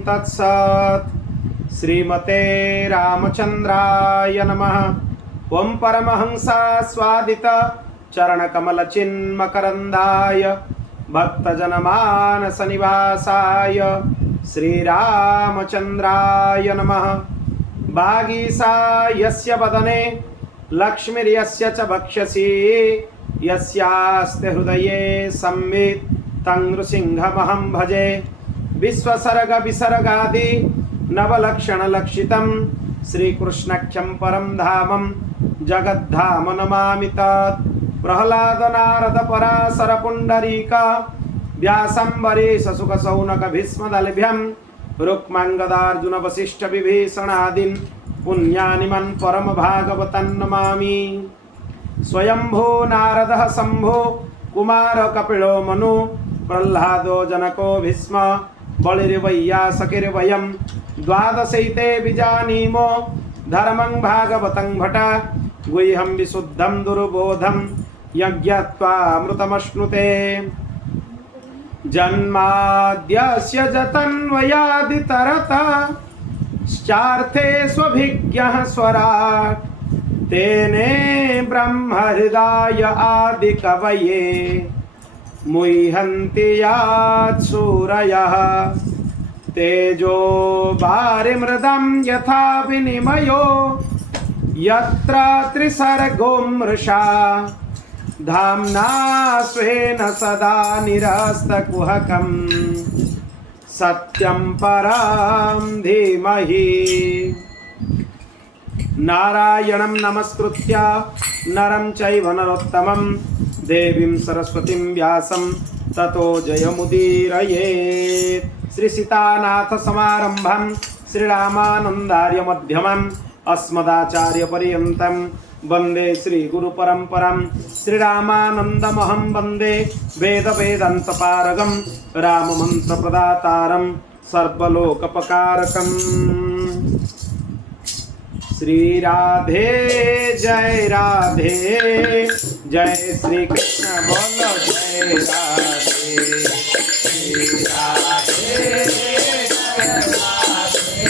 तत्सत्। श्रीमते रामचंद्राय नमः। ओम परमहंसा स्वादित चरणकमलचिन्मकरन्दाय भक्तजनमानस निवासाय श्रीरामचंद्राय नमः। वागीसा यस्य वदने लक्ष्मीर्यस्य च वक्षसि यस्यास्ते हृदये संवित् तं नृसिंहमहं भजे। विश्वसर्ग विसर्गादि नवलक्षणलक्षितं श्रीकृष्णाख्यं परं धामं जगद्धाम नमामि तत्। प्रह्लाद नारद पराशर पुण्डरीक व्यासंबरीश शुक शौनक भीष्मदलभ्यं रुक्माङ्गदार्जुन वसिष्ठ विभीषणादीन् पुण्यानिमन् परम भागवतं नमामि। स्वयंभो नारदः शम्भो कुमार कपिलो मनु प्रह्लादो जनको भीष्म बलिर्वैयासकिर्वयं द्वादशैते विजानीमो धर्मं भागवतं भट। गुह्यं विशुद्धं दुर्बोधं यज्ञत्वामृतमश्नुते। जन्माद्यस्य जतन्वयादितरतश्चार्थे स्वभिज्ञः स्वराट् तेने ब्रह्महृदाय आदिकवये मुह्यन्ति यात्सूरयः। तेजो वारिमृदं यथा विनिमयो यत्र त्रिसर्गो मृषा धाम्ना स्वेन सदा निरस्तकुहकं सत्यं परं धीमहि। नारायणं नमस्कृत्य नरं चैव नरोत्तमं देवीं सरस्वतीं व्यासं ततो जयमुदीरयेत्। श्री सीतानाथ समारंभं श्रीरामानन्दार्य मध्यमम् अस्मदाचार्य पर्यन्तं वन्दे श्री गुरु परम्परां। श्रीरामानन्दमहं वन्दे वेद वेदान्त पारगं राममन्त्र प्रदातारं सर्वलोकपकारकम्। श्री राधे जय राधे जय श्री कृष्ण बोलो जय राधे। श्री राधे जय राधे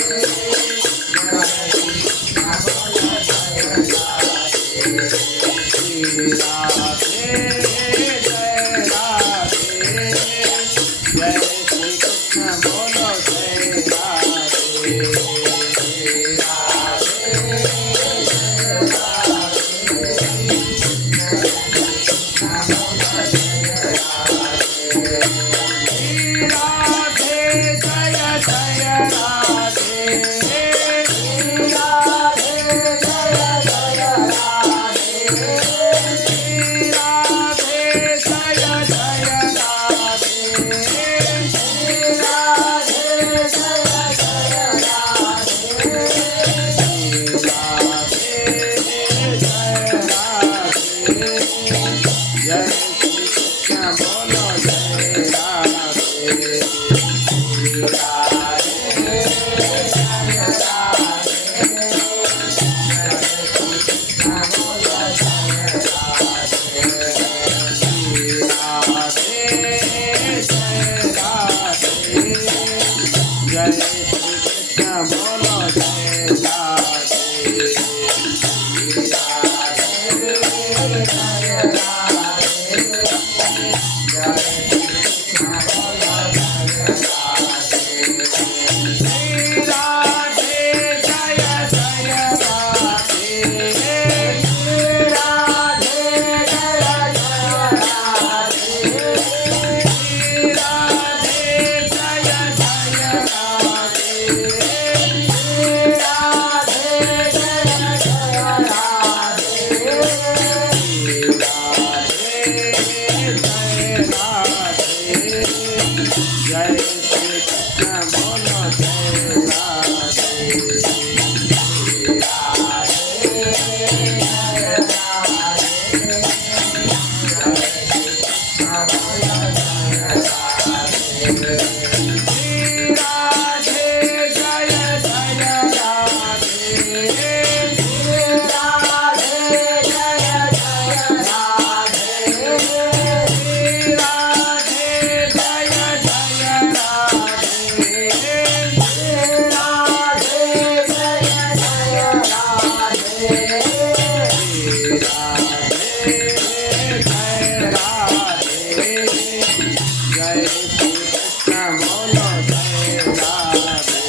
बोलो जय राधे।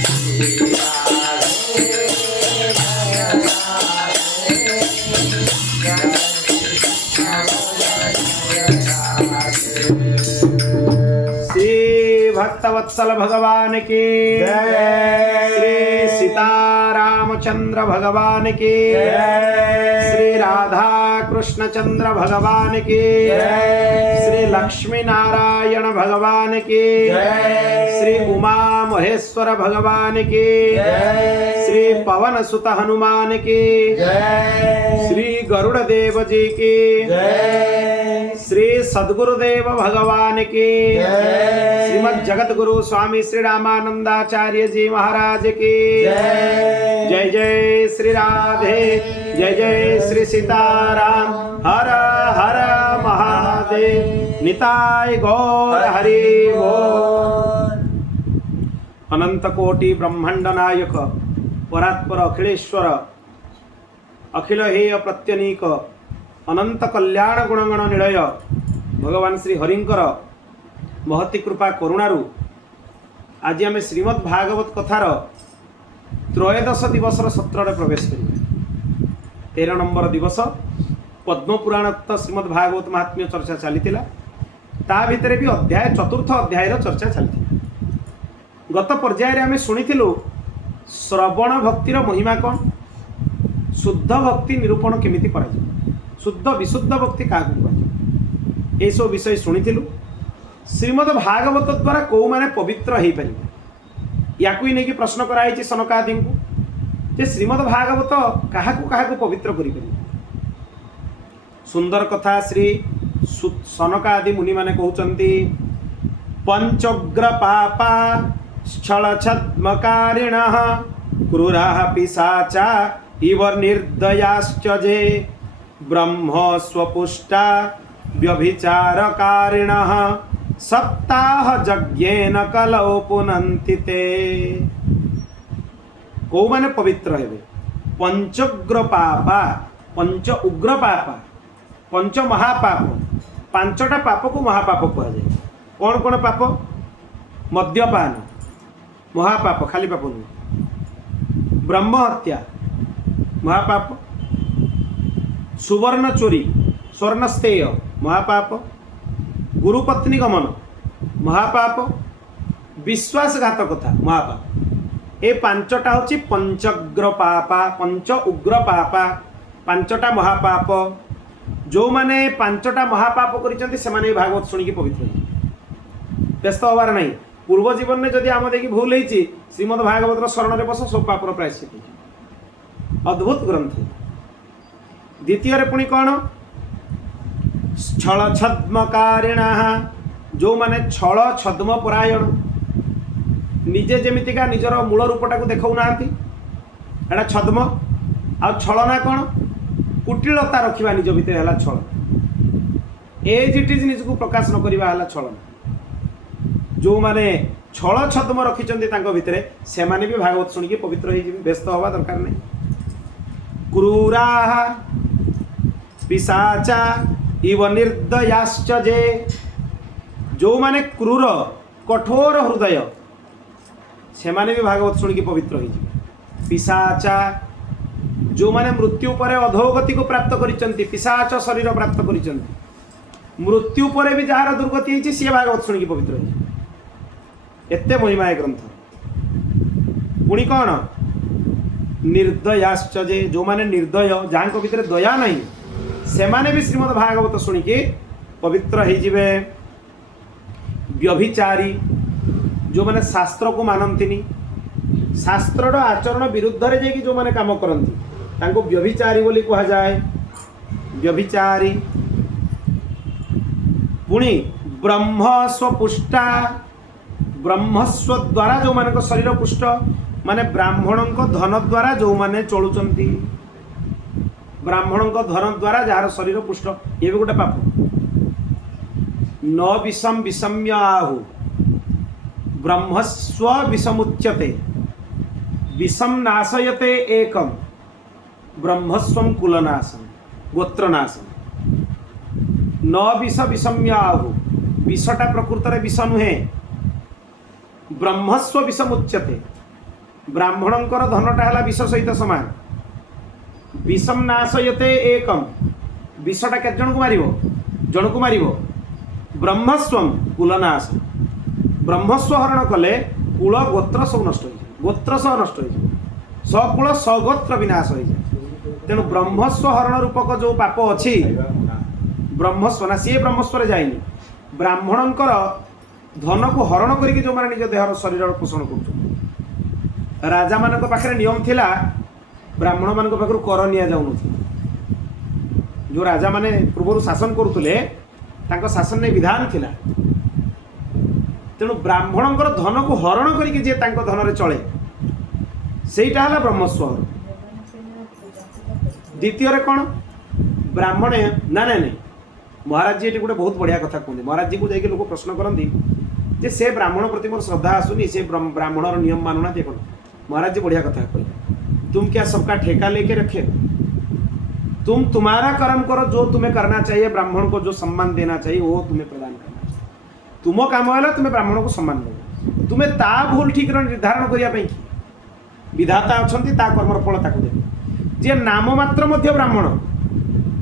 श्री राधे श्री भक्तवत्सल भगवान की जय। श्री सीतारामचंद्र भगवान की जय। श्री राधा कृष्ण चंद्र भगवान की जय। श्री लक्ष्मी नारायण भगवान की जय। श्री उमा महेश्वर भगवान की जय। श्री पवन सुत हनुमान की जय। श्री गरुड़ देव जी की जय। श्री सद्गुरुदेव भगवान की जय। श्रीमद जगत गुरु स्वामी श्री रामानंदाचार्य जी महाराज की जय। जय जय श्री राधे, जय जय श्री सीताराम। हर हर महादेव। निताय गौर हरि बोल। अनंत कोटि ब्रह्मांड नायक परात्पर अखिलेश्वर अखिल हेय प्रत्यनीक अनंत कल्याण गुणगण निलय भगवान श्री हरिंकर महती कृपा करुणारू आज आम श्रीमद् भागवत कथार त्रयोदश दिवसर सत्र प्रवेश करिबा। 13 नंबर दिवस पद्म पुराणोक्त श्रीमद् भागवत महात्म्य चर्चा चली ता भितर भी अध्याय चतुर्थ अध्यायर चर्चा चली। गत पर्याय आम शुणिलु श्रवण भक्तिर महिमा कौन, शुद्ध भक्ति निरूपण केमिति करा, शुद्ध विशुद्ध भक्ति क्या कह सब विषय शुणिलु। श्रीमद् भागवत द्वारा कौ माने पवित्र हो पारे या नहीं प्रश्न कराई सनकादि को जे श्रीमद् भागवत क्या पवित्र कर। सुंदर कथा श्री सनकादि मुनि माने कहउचंती पंचोग्र पापा स्थल छद्मकारिणः क्रूराः पिशाचा इव निर्दयाश्च जे ब्रह्म स्वपुष्टा व्यभिचारकारिणः सप्ताह यज्ञेन कलौ पुनन्ति ते। कौ माने पवित्र हेबे पंचोग्र पापा, पंच उग्र पापा, पंच महापाप, पांचटा पाप को महापाप कहा जाए। कौन कौन पाप? मद्यपान महापाप, खाली पाप नहीं। ब्रह्म हत्या महापाप, सुवर्ण चोरी स्वर्णस्तेय महापाप, गुरुपत्नी गमन महापाप, विश्वासघातकता महापाप। ए पांचटा होची पंचग्र पापा, पंच उग्र पापा, पांचटा महापाप। जो माने पांचटा महापाप करिसेंती से माने भागवत सुनिकी पवित्र होई। व्यस्त होवार नहीं। पूर्व जीवन में जदि आम देखी भूल होती श्रीमद् भागवत शरण में बस सब पापर प्रायश्चित। अद्भुत ग्रंथ। द्वितीय पुणी कौन? छल छद्मकारिणा, जो माने छल छद्म परायण, निजे जेमितिका निजर मूल रूपटा को देखौ नांती एटा छद्म। आ छलना कौन? कुटिलता रखिबा निज भितर हला छल। एज इट इज निज को प्रकाश न करिबा हला छलन। जो माने छल छद्म रखिचंती तांको भितरे से माने भी भागवत सुनिके पवित्र होई जिवे। व्यस्त होवा दरकार नहीं। क्रूरा पिशाचा इव निर्दयाश्च जे, जो माने क्रूर कठोर हृदय से माने भी भागवत सुनिके पवित्र होई जिवे। पिशाचा, जो माने मृत्यु पर अधोगति को प्राप्त करिचंती, पिशाच शरीर प्राप्त करिचंती, मृत्यु पर भी जार दुर्गति होईची सी भागवत सुनिके पवित्र होई। एते महिमा है ग्रंथ। पुणी कौन? निर्दयाश्च जे, जो माने निर्दय, जहाँ भितर दया नहीं से माने भी श्रीमद् भागवत सुनिके पवित्र हो जिवे। व्यभिचारी, जो माने शास्त्र को मानंतिनी, शास्त्र आचरण विरुद्ध रे जाकि जो माने काम करंती तांको व्यभिचारी बोली कहा जाए। व्यभिचारी। पुणी ब्रह्म स्वपुष्टा, ब्रह्मस्व द्वारा जो माने शरीर पुष्ट माने ब्राह्मण को धन द्वारा जो माने चलुचंती, ब्राह्मण को धन द्वारा जार शरीर पुष्ट, ये भी गोटे पाप। न विषम विषम्य आहु ब्रह्मस्व विषमुच्यते विषम नाशयते एकम ब्रह्मस्वम कुलनाशम गोत्रनाशम। न विष विषम्य आहु, विषटा प्रकृत विष नुहे, ब्रह्मस्व विषम उच्यते ब्राह्मणंकर धनटा है विष सहित समान विषम नाशयते एकम विषटा केते जन को मारिबो जन को मारिबो ब्रह्मस्वम कुलनाश ब्रह्मस्व हरण कले कुल गोत्र सब नष्ट हो गोत्र सब नष्ट हो सकुल सगोत्र विनाश हो तेणु ब्रह्मस्व हरण रूपक जो पाप अच्छी ब्रह्मस्व ना सी ब्रह्मस्व जाइनि ब्राह्मणंकर धन को हरण करके जो माने निज देहर शरीर पोषण कर राजा मान पाखे नियम थिला ब्राह्मण मान पाखु कर निया जाऊन जो राजा माने पूर्व शासन करुले शासन ने विधान थिला तेणु ब्राह्मणंकर धन को हरण करके जे धन रे चले सेटा है ब्रह्मस्व द्वितीय कौन ब्राह्मण ना ना नहीं महाराज जी गोटे बहुत बढ़िया कथा कहते महाराज जी को जाकि लोग प्रश्न करती जे से ब्राह्मण प्रति मोर श्रद्धा आसुनी से ब्राह्मणर नियम मानुना कौन महाराज जी बढ़िया कथा कहते तुम क्या सबका ठेका लेके रखे तुम तुम्हारा कर्म करो जो तुम्हें करना चाहिए ब्राह्मण को जो सम्मान देना चाहिए वो तुम्हें प्रदान करना चाहिए तुम काम है तुम्हें ब्राह्मण को सम्मान दे तुम्हें ता भूल ठीक निर्धारण करने विधाता अच्छा कर्मर फल ताकू देवे जे नाम मात्र मध्य ब्राह्मण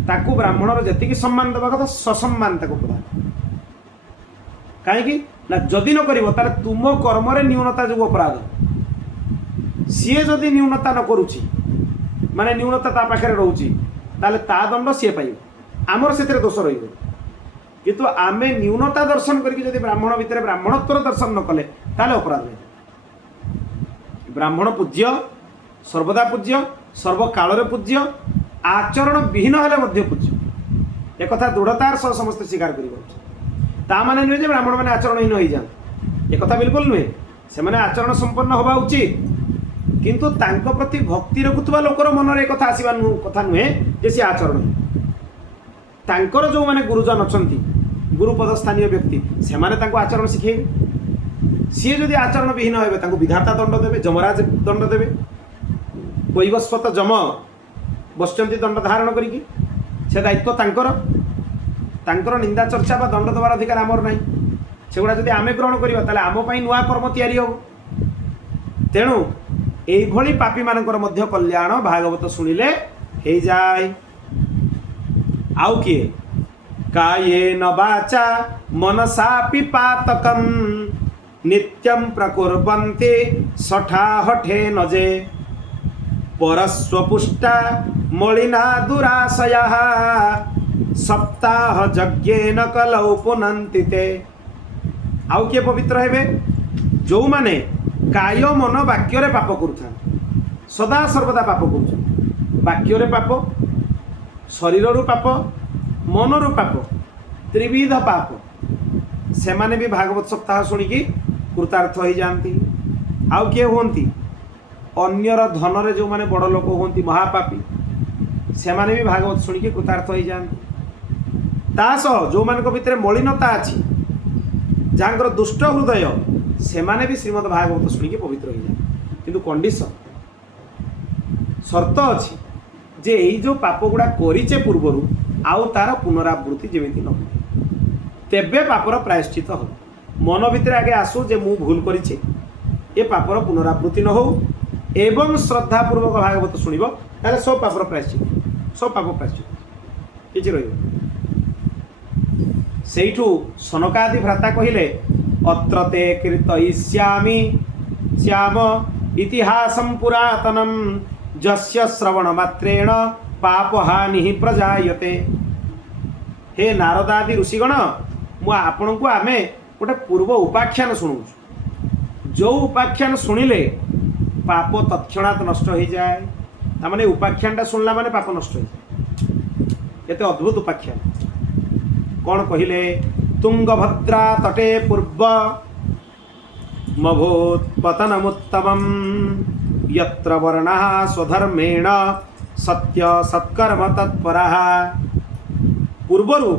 ताकू ब्राह्मणर जी सम्मान देवा कथा ससम्मान ताकू प्रदान कहीं ना जदि न कर तुम कर्म न्यूनता जो अपराध सी जदि न्यूनता न करुच्ची माने न्यूनता ता पाखे रोची ताले ता दंड सी पाइब आमर से दोष रही किंतु आमे न्यूनता दर्शन करके ब्राह्मण भितर ब्राह्मणत्वर दर्शन न कले ताले अपराध ब्राह्मण पूज्य सर्वदा पूज्य सर्वकाल पूज्य आचरण विहीन हेले पूज्य एक दृढ़तार सह समस्त स्वीकार कर माने नुहे ब्राह्मण मैंने आचरणहीन हो जाए एक बिल्कुल नुहे से मैंने आचरण संपन्न होगा उचित किंतु तांको प्रति भक्ति रखुवा लोकर मन में कथा आसवा कथा नुहे जे सी आचरण तांकर जो माने गुरुजन अच्छा गुरुपद स्थानीय व्यक्ति से माने आचरण शिखेबे सी जदि आचरण विहीन हे विधाता दंड देवे जमराज दंड देवे वैवस्वत जम बसचंती दंड धारण करी से दायित्व तांकर निंदा चर्चा बा दंड देवार अधिकार आमर ना सेगुड़ा जब आम ग्रहण करवा आम नुआ कर्म तैयारी हम तेणु यही पापी मानकर मध्य कल्याण भागवत शुणिले हो जाए आउ किए कायेन वाचा मनसा पिपातकम नित्यं प्रकुर्वन्ति सठा हठे नजे परस्वपुष्टा मलिना दुराशयः सप्ताह यज्ञेन कलौ पुनन्ति ते आउ किए पवित्र हेबे जो माने काय मन वाक्य रे पाप करुथा सदा सर्वदा पाप करुछ वाक्य रे पाप शरीर रु पाप मन रु पाप त्रिविध पाप से माने भी भागवत सप्ताह शुणिकी कृतार्थ हो जाती आउ किए होती अन्यर धन रे जो माने बड़ लोक होती महापापी से माने भी भागवत शुणिकी कृतार्थ हो जाती तासह जो मान भितर मलिनता अच्छी जहाँ दुष्ट हृदय से माने भी श्रीमद भागवत शुणिकी पवित्र हो जाए किंतु कंडीशन शर्त अच्छी जे यही जो पाप गुड़ा करिचे पूर्वर आउ तार पुनरावृत्ति जेमिति न तेबे पापर प्रायश्चित हो मन भितर आगे आसू जे मु भूल करिचे ए पापर पुनरावृत्ति न हो एवं श्रद्धापूर्वक भागवत शुणिब ताले सब पापर प्रायश्चित सब पाप प्रायश्चित किछि रहिबो सेठू सनकादि भ्राता कहिले अत्र ते कीर्तयिष्यामि श्याम इतिहासं पुरातनं जस्य श्रवण मात्रेण पापहानि प्रजायते हे नारदादि ऋषिगण मु आपण को आमे गोटे पूर्व उपाख्यान शुणु जो उपाख्यान शुणिले पाप तत्क्षणात नष्ट हो जाए तामाने उपाख्यानटा शुणला माने पाप नष्ट हो जाए एते अद्भुत उपाख्यान कौन कहिले तुंगभद्रा तटे पूर्व मभूत्पतनमुत्तमं यत्र वर्णः स्वधर्मेण सत्य सत्कर्म तत्परः पूर्वरु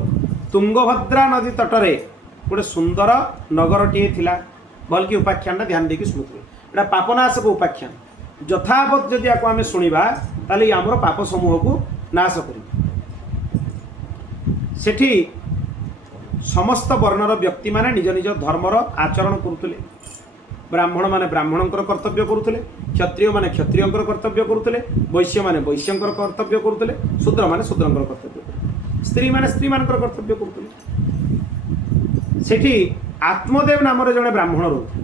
तुंगभद्रा नदी तटरे गोटे सुंदर नगरटीए थिला बल्कि उपाख्यान ध्यान देकी शुणुथे एटा पापनाशक उपाख्यान यथावत जदि आको आमे शुणिबा ताले आमर पाप समूह को नाश करिबा सेठी समस्त वर्णर व्यक्ति माने निज निज धर्मर आचरण करुतले ब्राह्मण माने ब्राह्मणंकर कर्तव्य करुले, क्षत्रिय माने क्षत्रियंकर कर्तव्य करुले, वैश्य माने वैश्यंकर कर्तव्य करुले, शूद्र माने शूद्रंकर कर्तव्य करुले, स्त्री माने स्त्री मानकर कर्तव्य करुले। सेठी आत्मदेव नाम जड़े ब्राह्मण रोते,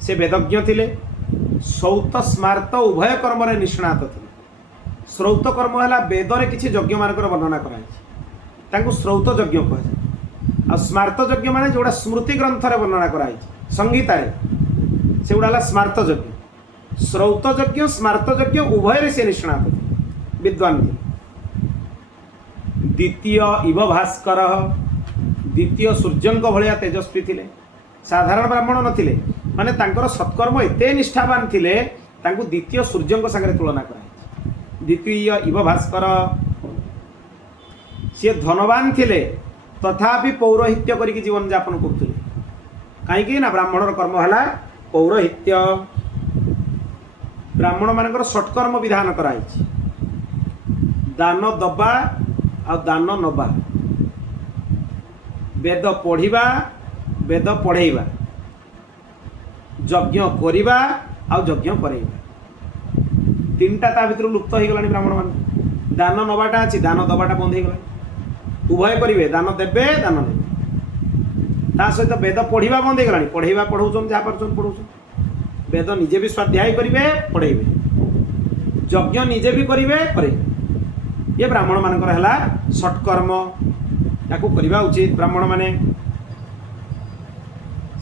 से वेदज्ञ थिले, श्रौत स्मार्त उभय कर्म निष्णात थे। श्रौत कर्म है वेदरे किसी यज्ञ मानकर वर्णना कराई, श्रौत यज्ञ कहुए। आ स्मार्त यज्ञ माने जोड़ा स्मृति ग्रंथ वर्णना कराई संगीता से गुड़ा स्मार्त यज्ञ। श्रौत यज्ञ स्मार्त यज्ञ उभय से निष्णात विद्वान। द्वितीय इव भास्कर, द्वितीय सूर्यंक भाया तेजस्वी थे। साधारण ब्राह्मण नथिले, माने तांकर सत्कर्म एते निष्ठावान थिले, तांको द्वितीय सूर्यंक संगे तुलना कराई। द्वितीय इव भास्कर, सी धनवान थिले तथापि पौरोहित्य करिक जीवन यापन करथुले। कहीं ना ब्राह्मणर कर्म है पौरोहित्य। ब्राह्मण मानकर सत्कर्म विधान कराई, दान दबा आ दान नबा, वेद पढ़िबा वेद पढ़ेबा, यज्ञ करिबा आ यज्ञ करेबा। तीनटा ता भितर लुप्त हो गलानी ब्राह्मण मान। दान नबाटा अच्छी, दान दबाटा बंद हो गला। उभय करिवे, दान देबे दान नेबे। ता सहित वेद पढ़िबा बंद हो गलानी, पढ़ेबा पढ़ौछन जहाँ पारछन पढ़ौछन। वेद निजे भी स्वाध्याय करिवे पढ़ेबे, यज्ञ निजे भी करिवे करेबे। ये ब्राह्मण मानकर हला सत्कर्म, ताकू करिबा उचित। ब्राह्मण माने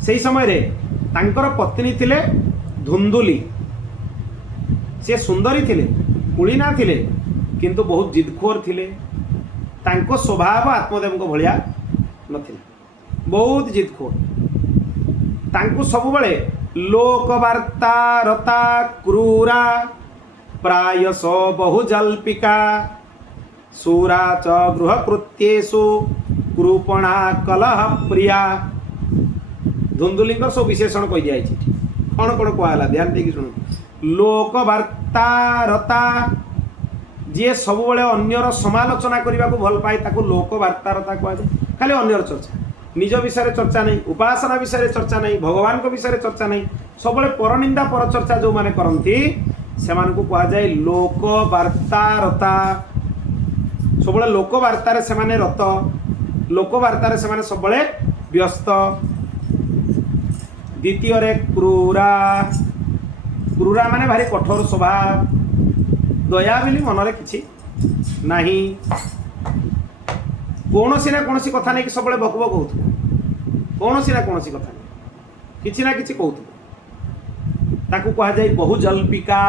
से समय रे तांकर पत्नी थिले धुंदुली, से सुंदरी थिले, कुलीना थिले, किंतु बहुत जिदखोर थिले। तांको स्वभाव आत्मदेव को भलिया नथिला, बहुत जिदखोर। तांको सब बळे लोकवार्ता रता क्रूरा, प्रायश बहुजल्पिका, सूरा च गृहकृत्येषु कृपणा कलह प्रिया। धुंदुली सब विशेषण कही दिया कौन कौन कहला ध्यान देकी शुणु। लोकवार्ता रता, जी सब बड़े अन्यर समालोचना करने को भल पाए ताको लोकवार्ता रता कहुए। खाली अन्यर चर्चा, निज विषय चर्चा नहीं, उपासना विषय चर्चा नहीं, भगवान को विषय चर्चा नहीं, सब परनिंदा पर चर्चा जो माने करती से कहुए लोकवार्ता रता। सब लोकवार्तार से रत, लोकवार्तार से सब व्यस्त। द्वितीय रे क्रूरा, क्रूरा माने भारी कठोर स्वभाव, दया बोली मनरे किछि नाही। कौनसी ना कौनसी कथा नहीं कि सब बक बक होत, कौनसी ना कौनसी कथा नहीं किछि ना किछि कहत। ताकू कहा जाय बहुजल्पिका,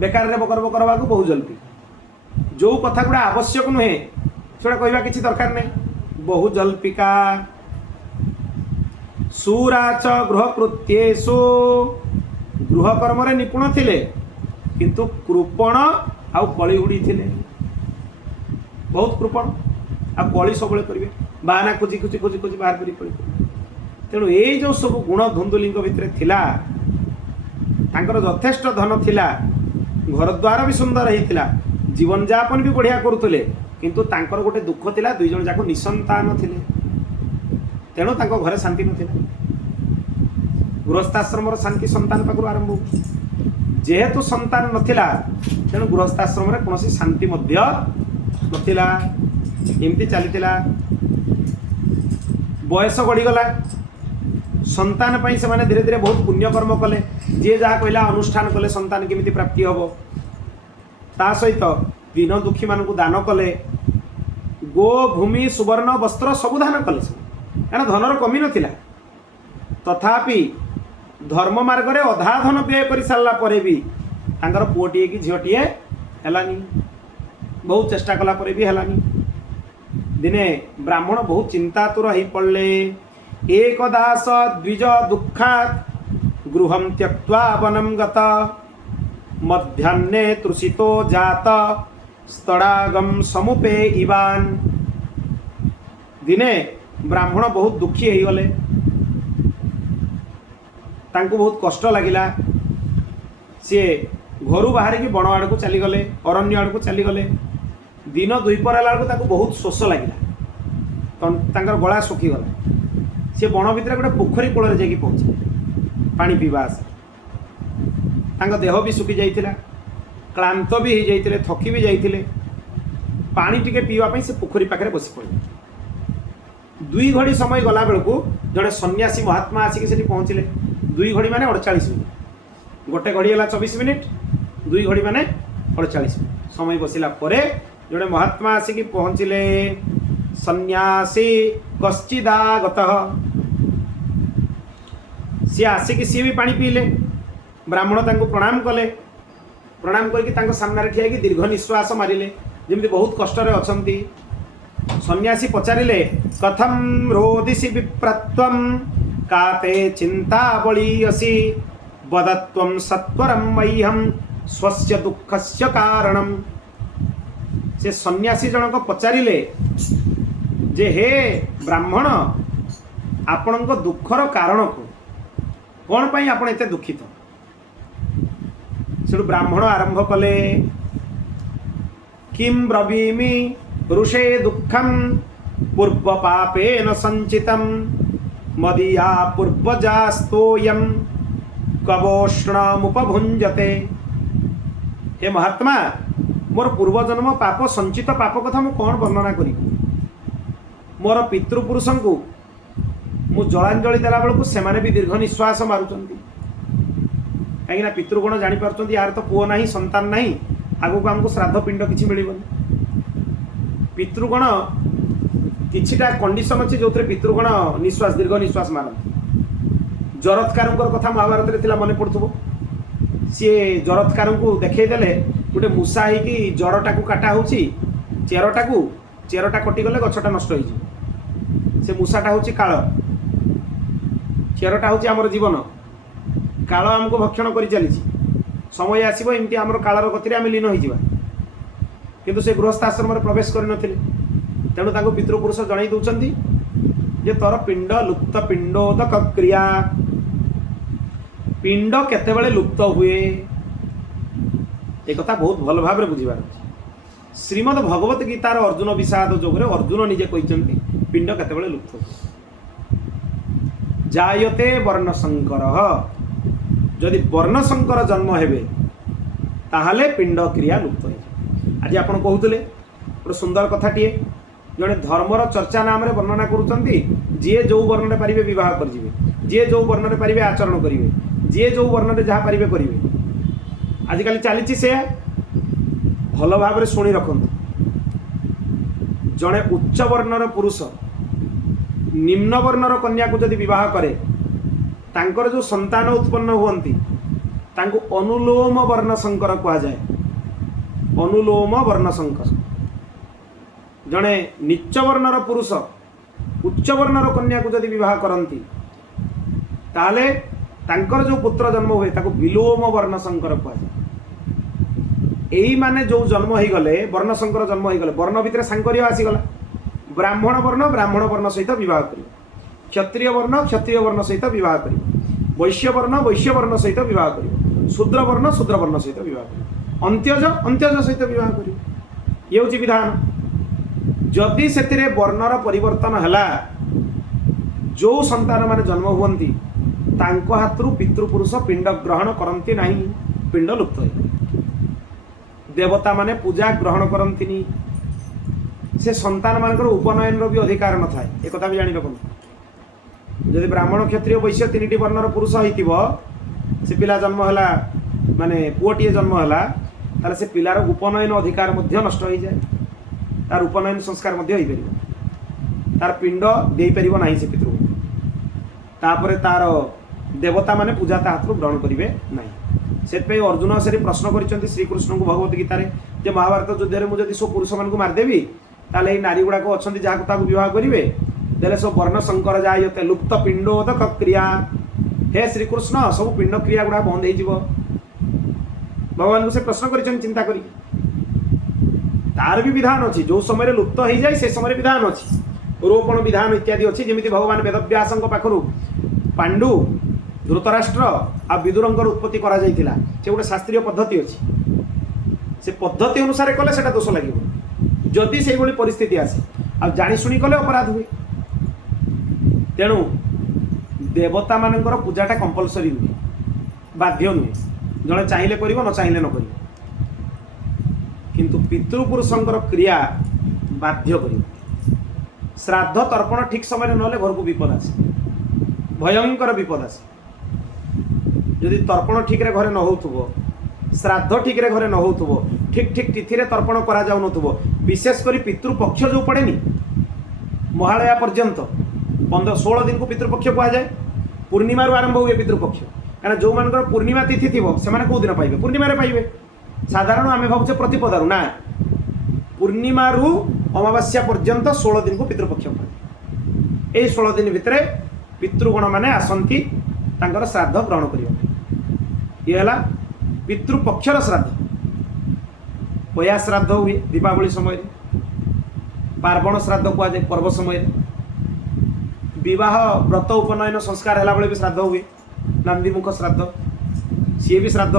बेकार रे बकर बकर बाकू बहुजल्पिका। जो कथा गुड़ा आवश्यक नुहे सेटा कहवा किछि दरकार नहीं, बहुजल्पिका। सूरा च गृहकृत्येषु, गृह कर्म रे निपुण थिले, किंतु कृपण आ कलिहुड़ी थिले, बहुत कृपण आ कली सब करेंगे, बाहाना खोजी खोजी खोजी खोजी बाहर करी कली। तेणु ये जो सब गुण धुंदुली भितर थिला, तांकर यथेष्ट धन थिला, घर द्वार भी सुंदर होता, जीवन यापन भी बढ़िया करुले, किंतु तांकर गोटे दुख थिला, दुई जन जाक निसंतान थिले। तेणु तांको घरे शांति नथिला। गृहस्थाश्रम शांति संतान पाखु आरंभ हो, जेहेतु संतान नथिला तेणु गृहस्थाश्रम कौन शांति नथिला। एमती चलीथिला। बयस गड़ीगला, संतान पाई से माने धीरे धीरे बहुत पुण्यकर्म कले, जे जहाँ कहला अनुष्ठान कले संतान केमिति प्राप्ति हम। ता सहित दीन दुखी मानू दान कले, गो भूमि सुवर्ण वस्त्र सबु दान कले, कारण धनर कमी नथिला। तथापि धर्म मार्ग रे अधा धन व्यय कर सारा पर भी तांकर पुओटीए कि झीटीए हेलानी, बहुत चेष्टा कला पर भी हेलानी। दिने ब्राह्मण बहुत चिंतातुर हो पड़े। एक दास द्विज दुखात गृहं त्यक्त्वा वनं गत, मध्याह्ने तृषितो जात स्तडागम समुपे इवान। दिने ब्राह्मण बहुत दुखी हो गले, तांको बहुत कष्ट लगिला। सी घर बाहर की बण आड़ को चलीगले, अरण्य आड़ को चलीगले। दिन दुईपर है बहुत शोष लगिला, तांकर गला सुखीगला। सी बण भितर गोटे पोखरी कूल जाकि पहुँचे पानी पीवा आस देह भी सुखी जाइथिला क्लांत भी हो जाइथिले थकी भी जाइथिले पानी टिके पीवाई से पोखरी पाखे बसी पड़े 2 घड़ी समय गला बेलू जड़े सन्यासी महात्मा आसिक से पहुँचले 2 घड़ी माने 48 मिनिट गोटे घड़ी है 24 मिनिट 2 घड़ी माने 48 मिनिट समय बसला जड़े महात्मा आसिक पहुँचले सन्यासी कश्चिदागत सी आसिक सी भी पानी पीले ब्राह्मण तांको प्रणाम कले प्रणाम करके सामने ठिया कि दीर्घ निश्वास मारिले जमी बहुत कष्ट अछंती सन्यासी पचारिले कथम रोदिसी विप्रत्वम काते चिंता बळीयसी वदत्वम सत्वरम मह्यम स्वस्य दुःखस्य कारणम से सन्यासी जनक पचारिले जे हे ब्राह्मण आपणक दुखर कारण कौन पाई आपण एते दुखित से ब्राह्मण आरंभ कले किं ब्रवीमि ऋषे दुःखं पूर्व पापेन संचितं मदीया पूर्वजास्तोयं कवोष्णमुपभुञ्जते हे महात्मा मोर पूर्वजन्म पाप संचित पाप कथा मु कौन वर्णना करी मोर पितृपुरुष को मु जलांजलि देला बेलू से भी दीर्घ निश्वास मारुचंती कहीं पितृगण जापर यार तो पुओ ना संतान ना आगू को आमको श्राद्ध पिंड किसी मिलबनी पितृगण किछिटा कंडीशन अच्छे जो पितृगण निश्वास दीर्घ निश्वास मारती जरत्कार कथा महाभारत में मन पड़ुव सी जरत्कार को देखईदे गोटे मूषा हो जड़टा को काटा हो चेरटा कटिगले गछटा नष्ट हो से मूषाटा हूँ काल चेरटा हूँ आमर जीवन काल आमको भक्षण कर चली समय आसो एमती आम कालर गति आम लीन हो किंतु से गृहस्थ आश्रम में प्रवेश करते तेणु पितृपुरुष जन दौरान जे तोर पिंड लुप्त पिंडोदक क्रिया पिंड केतेबेले लुप्त हुए एक कथा बहुत भल भाव बुझीबार श्रीमद भगवत गीतार अर्जुन विषाद जोगरे अर्जुन निजे कहते पिंड केतेबेले लुप्त हुए जायते वर्णशंकर जदि वर्णशंकर जन्म हेबे ताहले पिंड क्रिया लुप्त हो आज आप कहते गोटे सुंदर कथाटे जड़े धर्मर चर्चा नाम रे वर्णना करुँच जी जो वर्ण पारे बह कर जी जो वर्ण पारे आचरण करेंगे जी जो वर्ण जहाँ पारे करेंगे आजिकल चली से भल भाव शुणी रखु जड़े उच्च वर्णर पुरुष निम्न वर्णर कन्या को जदि विवाह करे तांकर जो संतान उत्पन्न हुअन्ति तांको अनुलोम वर्णशंकर कहा जाए अनुलोम वर्णशंकर जड़े नीच वर्णर पुरुष उच्च वर्णर कन्या को जदि विवाह करती ताले तांकर जो पुत्र जन्म हुए ताको विलोम वर्णशंकर कहा जाए यही माने जो जन्म हो गले वर्णशंकर जन्म हो गले वर्ण भितर सांकर्य आसीगला ब्राह्मण वर्ण सहित विवाह कर क्षत्रिय वर्ण सहित विवाह कर वैश्य वर्ण सहित विवाह कर शूद्र वर्ण सहित विवाह कर अंत्यज सहित विवाह कर ये हूँ विधान जदि से वर्णर परिवर्तन है जो संतान माने जन्म हुअन्ति तांको हाथरू पितृपुरुष पिंड ग्रहण करती नहीं पिंड लुप्त हो देवता माने पूजा ग्रहण करती से संतान मानकर उपनयन भी अधिकार न था एक भी जानी रखु जदि ब्राह्मण क्षत्रिय वैश्य 3टी वर्णर पुरुष हो से पिला जन्म है माने पुओटीए जन्म है ताले से पिलार उपनयन अधिकार नष्ट हो जाए तार उपनयन संस्कार तार पिंड दे पार ना से पितृ तापर तार देवता माने पूजा ता हाथ ग्रहण करेंगे ना से अर्जुन से प्रश्न कर श्रीकृष्ण को भगवत गीतार जे महाभारत युद्ध में मुझे सब पुरुष मान मारिदेवी ताले नारी गुड़ाक अच्छा जहाँ विवाह करेंगे देले सब वर्णशंकर जायते लुप्त पिंडोदक क्रिया हे श्रीकृष्ण सब पिंड क्रिया गुड़ा बंद हो भगवान को से प्रश्न कर चिंता करी तार भी विधान अच्छी जो समय लुप्त हो जाए से समय विधान अच्छी रोपण विधान इत्यादि अच्छी जमी भगवान वेदव्यास पाखु पांडु धृतराष्ट्र आ विदुरंकर उत्पत्ति करा जाइतिला से गोटे शास्त्रीय पद्धति अच्छी से पद्धति अनुसार कले से दोष लगे जदि से परिस्थिति आसे आ जाणी शुणी कले अपराध हुए तेणु देवता मानकर पूजाटा कंपलसरी नुहे, बाध्य नुहे, जड़े चाहिए कर न चाहिए न कर, किंतु पितृपुरुषंकर क्रिया बाध्य कर। श्राद्ध तर्पण ठीक समय ना घर को विपद आसे, भयंकर विपद आसे। जदि तर्पण ठीक रे घरे न होथुबो, श्राद्ध ठीक रे घरे न होथुबो, ठीक ठीक तिथि रे तर्पण करा जाउ नथुबो, विशेष करी पितृपक्ष जो पड़ेनी महालया पर्यंत 15-16 दिन को पितृपक्ष कहा जाए। पूर्णिमा आरंभ हुए पितृपक्ष, कारण जो मान पूर्णिमा तिथि थी से कौ दिन पाइबे, पूर्णिमा पाइबे। साधारण आम भावचे प्रतिपदारू ना, पूर्णिमा अमावास्या पर्यंत 16 दिन को पितृपक्ष कहा। 16 दिन भितर पितृगण माने आसंती तांकर श्राद्ध ग्रहण करियो। ये हला पितृपक्षर श्राद्ध। पया श्राद्ध हुए दीपावली समय, पार्वण श्राद्ध कहा जाए पर्व समय, विवाह व्रत उपनयन संस्कार है बेले भी श्राद्ध हुए, नंदीमुख श्राद्ध सी भी श्राद्ध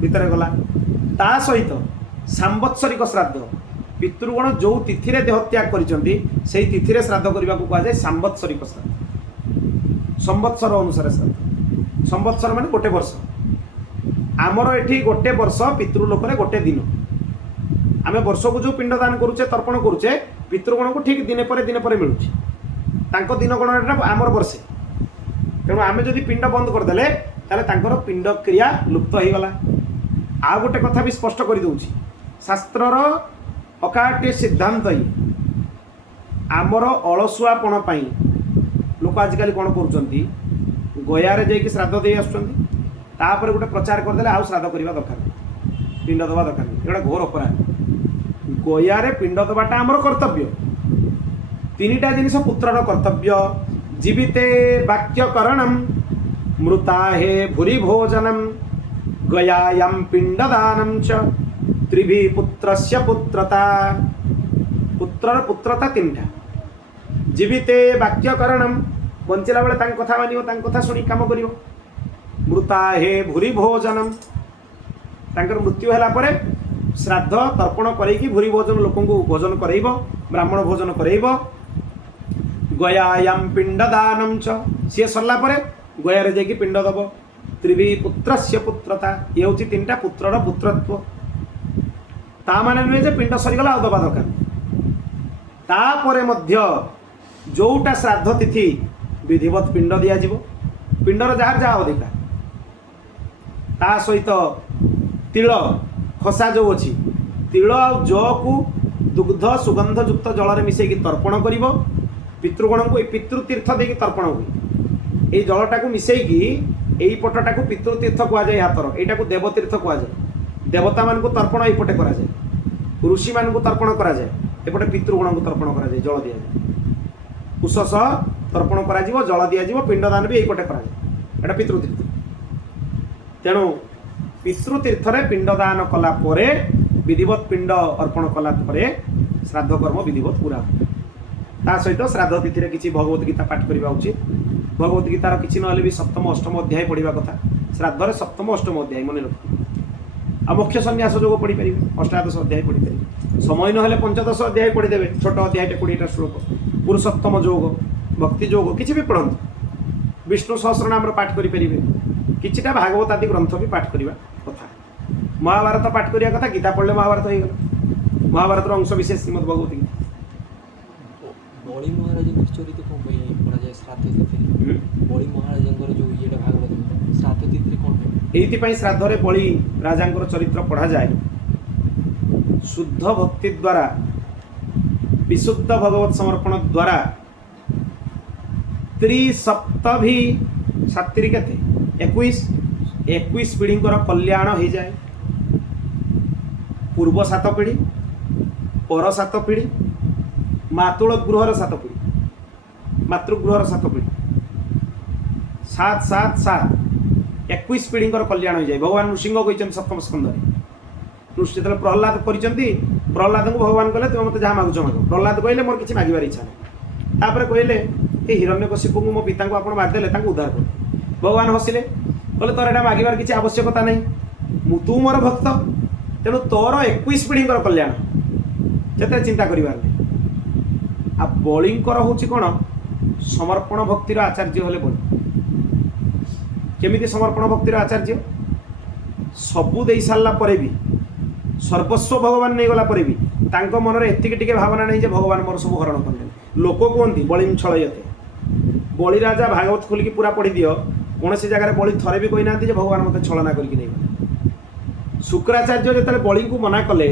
भितर गला। ता सहित सांवत्सरिक श्राद्ध, पितृगण जो तिथि रे देह त्याग करिसंती सेही तिथि रे श्राद्ध करबा को कहा जाए सांवत्सरिक श्राद्ध। संवत्सर अनुसार श्राद्ध, संवत्सर माने गोटे वर्ष। आमर एठी गोटे वर्ष पितृलोक रे गोटे दिन। आमे वर्ष को जो पिंड दान करूचे तर्पण करूचे पितृगण को ठीक दिने पर मिलुचे, तांको दिन गणना आमर वर्षे। तेणु आमे जदि पिंड बंद करदेले ताले तांकर पिंड क्रिया लुप्त हो गला। आ गोटे कथा भी स्पष्ट कर दूची, शास्त्रर अकाट्य सिद्धांत ही आमर अलसुआपण पाई लोक आजिकल कौन करुँच गयारे जाइए श्राद्ध दे आसपर गोटे प्रचार करदे आउ श्राद्ध करवा दरकार, पिंड दवा दरकार नहीं। एटा घोर अपराध। गयारे पिंड दवाटा आमर कर्तव्य। 3टा जिनिस पुत्रर कर्तव्य, जीविते वाक्यकरणम, मृताहे भूरि भोजनम, गयायां पिंडदानम च, त्रिभि पुत्रस्य पुत्रता। पुत्रर पुत्रता 3टा। जीविते वाक्यकरणम, बंचिला बेले तांक कथा मानियो, तांक कथा सुनी काम करियो। मृताहे भूरि भोजनम, तांकर मृत्यु होला परे श्राद्ध तर्पण करैकी भूरि भोजन लोकंकु भोजन करैबो, ब्राह्मण भोजन करैबो। गयायां पिंडदानम च, सी सरला परे गयारे जाइकी पिंड दबो। त्रिभि पुत्रस्य पुत्रता, ये होची 3टा पुत्रर पुत्रत्व। ता माने नुहे जे पिंड सरीगला आ दबा दरकार। तापरे मध्य जोटा श्राद्ध तिथि विधिवत पिंड दिया जीवो, पिंडर जार जा अधिकार। ता सहित तिल खसा जो अच्छी, तिल आ जौ को दुग्ध सुगंध युक्त जल में मिसेकी तर्पण करिवो। पितृगण को पितृतीर्थ देकी तर्पण हुए। ये जलटा को मिसेकी यही पटटा को पितृतीर्थ कह जाए, हाथर यहाँ को देवतीर्थ कह जाए। देवता मान को तर्पण एपटे करा जाए, ऋषि मान को तर्पण करा जाए, एपटे पितृगण को तर्पण करा जाए, जल दिया जाए। कुश तर्पण करा जीवो, जल दिया जीवो, पिंडदान भी एपटे करा जाए। एटा पितृतीर्थ। तेणु पितृतीर्थ रे पिंडदान कला परे, विधिवत पिंड अर्पण कला परे श्राद्ध कर्म विधिवत पूरा। ता सहित श्राद्ध तिथि रे किछि भगवत गीता पाठ करबा उचित। भगवत गीतार किछि नहले भी 7म 8म अध्याय पढ़िबा कथा। श्राद्ध रे 7म 8म अध्याय मन रख। आ मुख्य सन्यास जोग पढ़ी परिबे, 18 अध्याय पढ़ी परिबे। समय नहले 15 अध्याय पढ़ी देबे, छोट अध्याय 20टा श्लोक। पुरुषोत्तम जोग, भक्ति जोग किछि भी पढ़ंतु। विष्णु सहस्रनाम पाठ करि परिबे, किछिटा भागवत आदि ग्रंथ भी पाठ करबा कथा। महाभारत पाठ करिया कथा, गीता पढ़ले महाभारत हो गला। महाभारत अंश विशेष श्रीमद् भगवत गीता। बड़ी महाराज चरित्र कौन पढ़ा जाए श्राद्ध तिथि? बड़ी महाराज जो ये भागवत श्राद्ध तिथि कौन एइथि श्राद्ध रे बड़ी राजांकर चरित्र पढ़ा जाए। शुद्ध भक्ति द्वारा, विशुद्ध भगवत समर्पण द्वारा त्रिसप्तभी 7 केते 21 पीढ़ी कल्याण हो जाए। पूर्व 7 पीढ़ी, पर 7 पीढ़ी, मातुल गृहर 7 पीढ़ी, मातृगृहर 7 पीढ़ी, 7 7 7 21 पीढ़ी कल्याण हो जाए। भगवान नृसिंह कहते 7म स्कंद ऋषि जो प्रहलाद प्रहलाद को भगवान कहले तुम मत जहाँ मागुच माग। प्रहलाद कहले मोर किसी मागिबार इच्छा नहीं। तापर कहले ये हिरण्यकशिपु को मो पिता को आपण मारिदेले उद्धार कर। भगवान हसिले, कहले तोर एटा मागिबार किसी आवश्यकता नहीं, तू मोर भक्त, तेणु तोर 21 पीढ़ी कल्याण से चिंता करिबार नहीं। आ बलिंकर हूँ कौन समर्पण भक्तिर आचार्य हेले बलि। केमिति समर्पण भक्तिर आचार्य सबू दे सारा पर भी सर्वस्व भगवान नहीं गला पर भी तांको मन रे एतिक टिके भावना नहीं जे भगवान मोर सब हरण करले। लोक कहते बलिम छलयते बलि राजा भागवत खोलिकी पूरा पढ़ी दियो कौन सी जगह बलि थरे भी कही ना भगवान मत छलना करके नहीं गले। शुक्राचार्य जो बलि को मना कले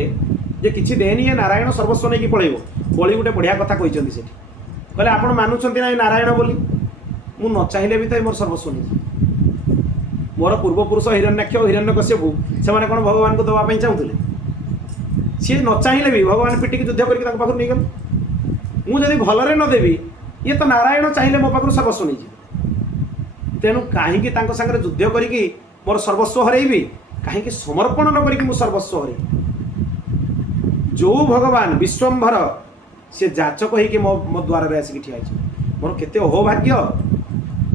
जे किछि देनी है नारायण सर्वस्व नहीं पलैब बलि गोटे बढ़िया कथा कहते से कहले आप मानुंट ना नारायण बोली मु न चाहिए भी तो मोर सर्वस्व नहीं मोर पूर्वपुरुष हिरण्याक्ष हिरण्यकश्यप से कौन भगवान को दवाई चाहूले सी न चाहिए भी भगवान पिटिकी युद्ध करके नहीं गले मुझे भलरे न देवी ये तो नारायण चाहिए मो पाखु सर्वस्व नहीं तेणु कहीं युद्ध करी मोर सर्वस्व हरैबी कहीं समर्पण न करी सर्वस्व हर जो भगवान विश्वंभर से जाचक हो मो मो द्वार आसिक ठिया मोर केते अहोभाग्य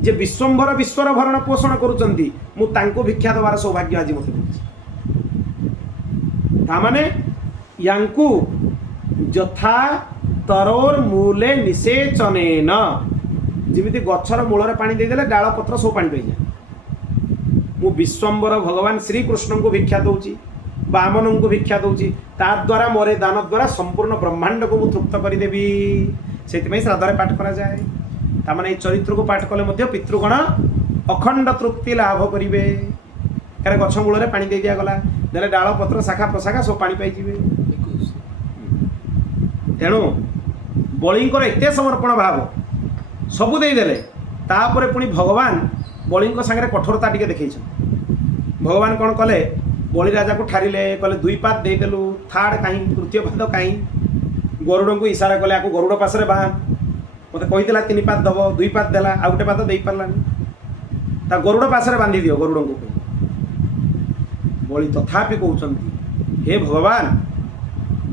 जे विश्वंभर विश्वर भरण पोषण करुचंती मु तांको भिक्षा देवार सौभाग्य आज मते तामाने यांकु यथा तरोर मूले निषेचनेन जिमिति गछर मूलरे पानी देदेले डाल पत्र सब पानी पाई मु विश्वंभर भगवान श्री कृष्ण को भिक्षा दउची बामन को भिक्षा दउची ता द्वारा मोरे दान द्वारा संपूर्ण ब्रह्मांड को मु तृप्त करि देबी सेति श्राद्धरे पाठ करा जाए तामाने चरित्र को पाठ कले मध्य पितृगण अखंड तृप्ति लाभ करिवे कारण गछ मूल पानी दे दिया गला देले डाल पत्र शाखा प्रशाखा सब पानी पाई जिवे तेणु बलिंकर एते समर्पण भाव सबू देदेले तापर पुणी भगवान बलिंक सागरे कठोरता टिके देखै भगवान कौन कले बलि राजा को ठारिले कले 2 पाद देदेलु थार्ड कहीं तृतीय पाद कहीं गरुड़ को इशारा कले आपको गरुड़ पासरे बांध मत कहीदेला 3 पाद दब 2 पाद देला आ गोटे पाद दे पारलानी ता गरुड़ पासरे बांधी दियो गरुड़ को बलि तथापि कहउचंती हे भगवान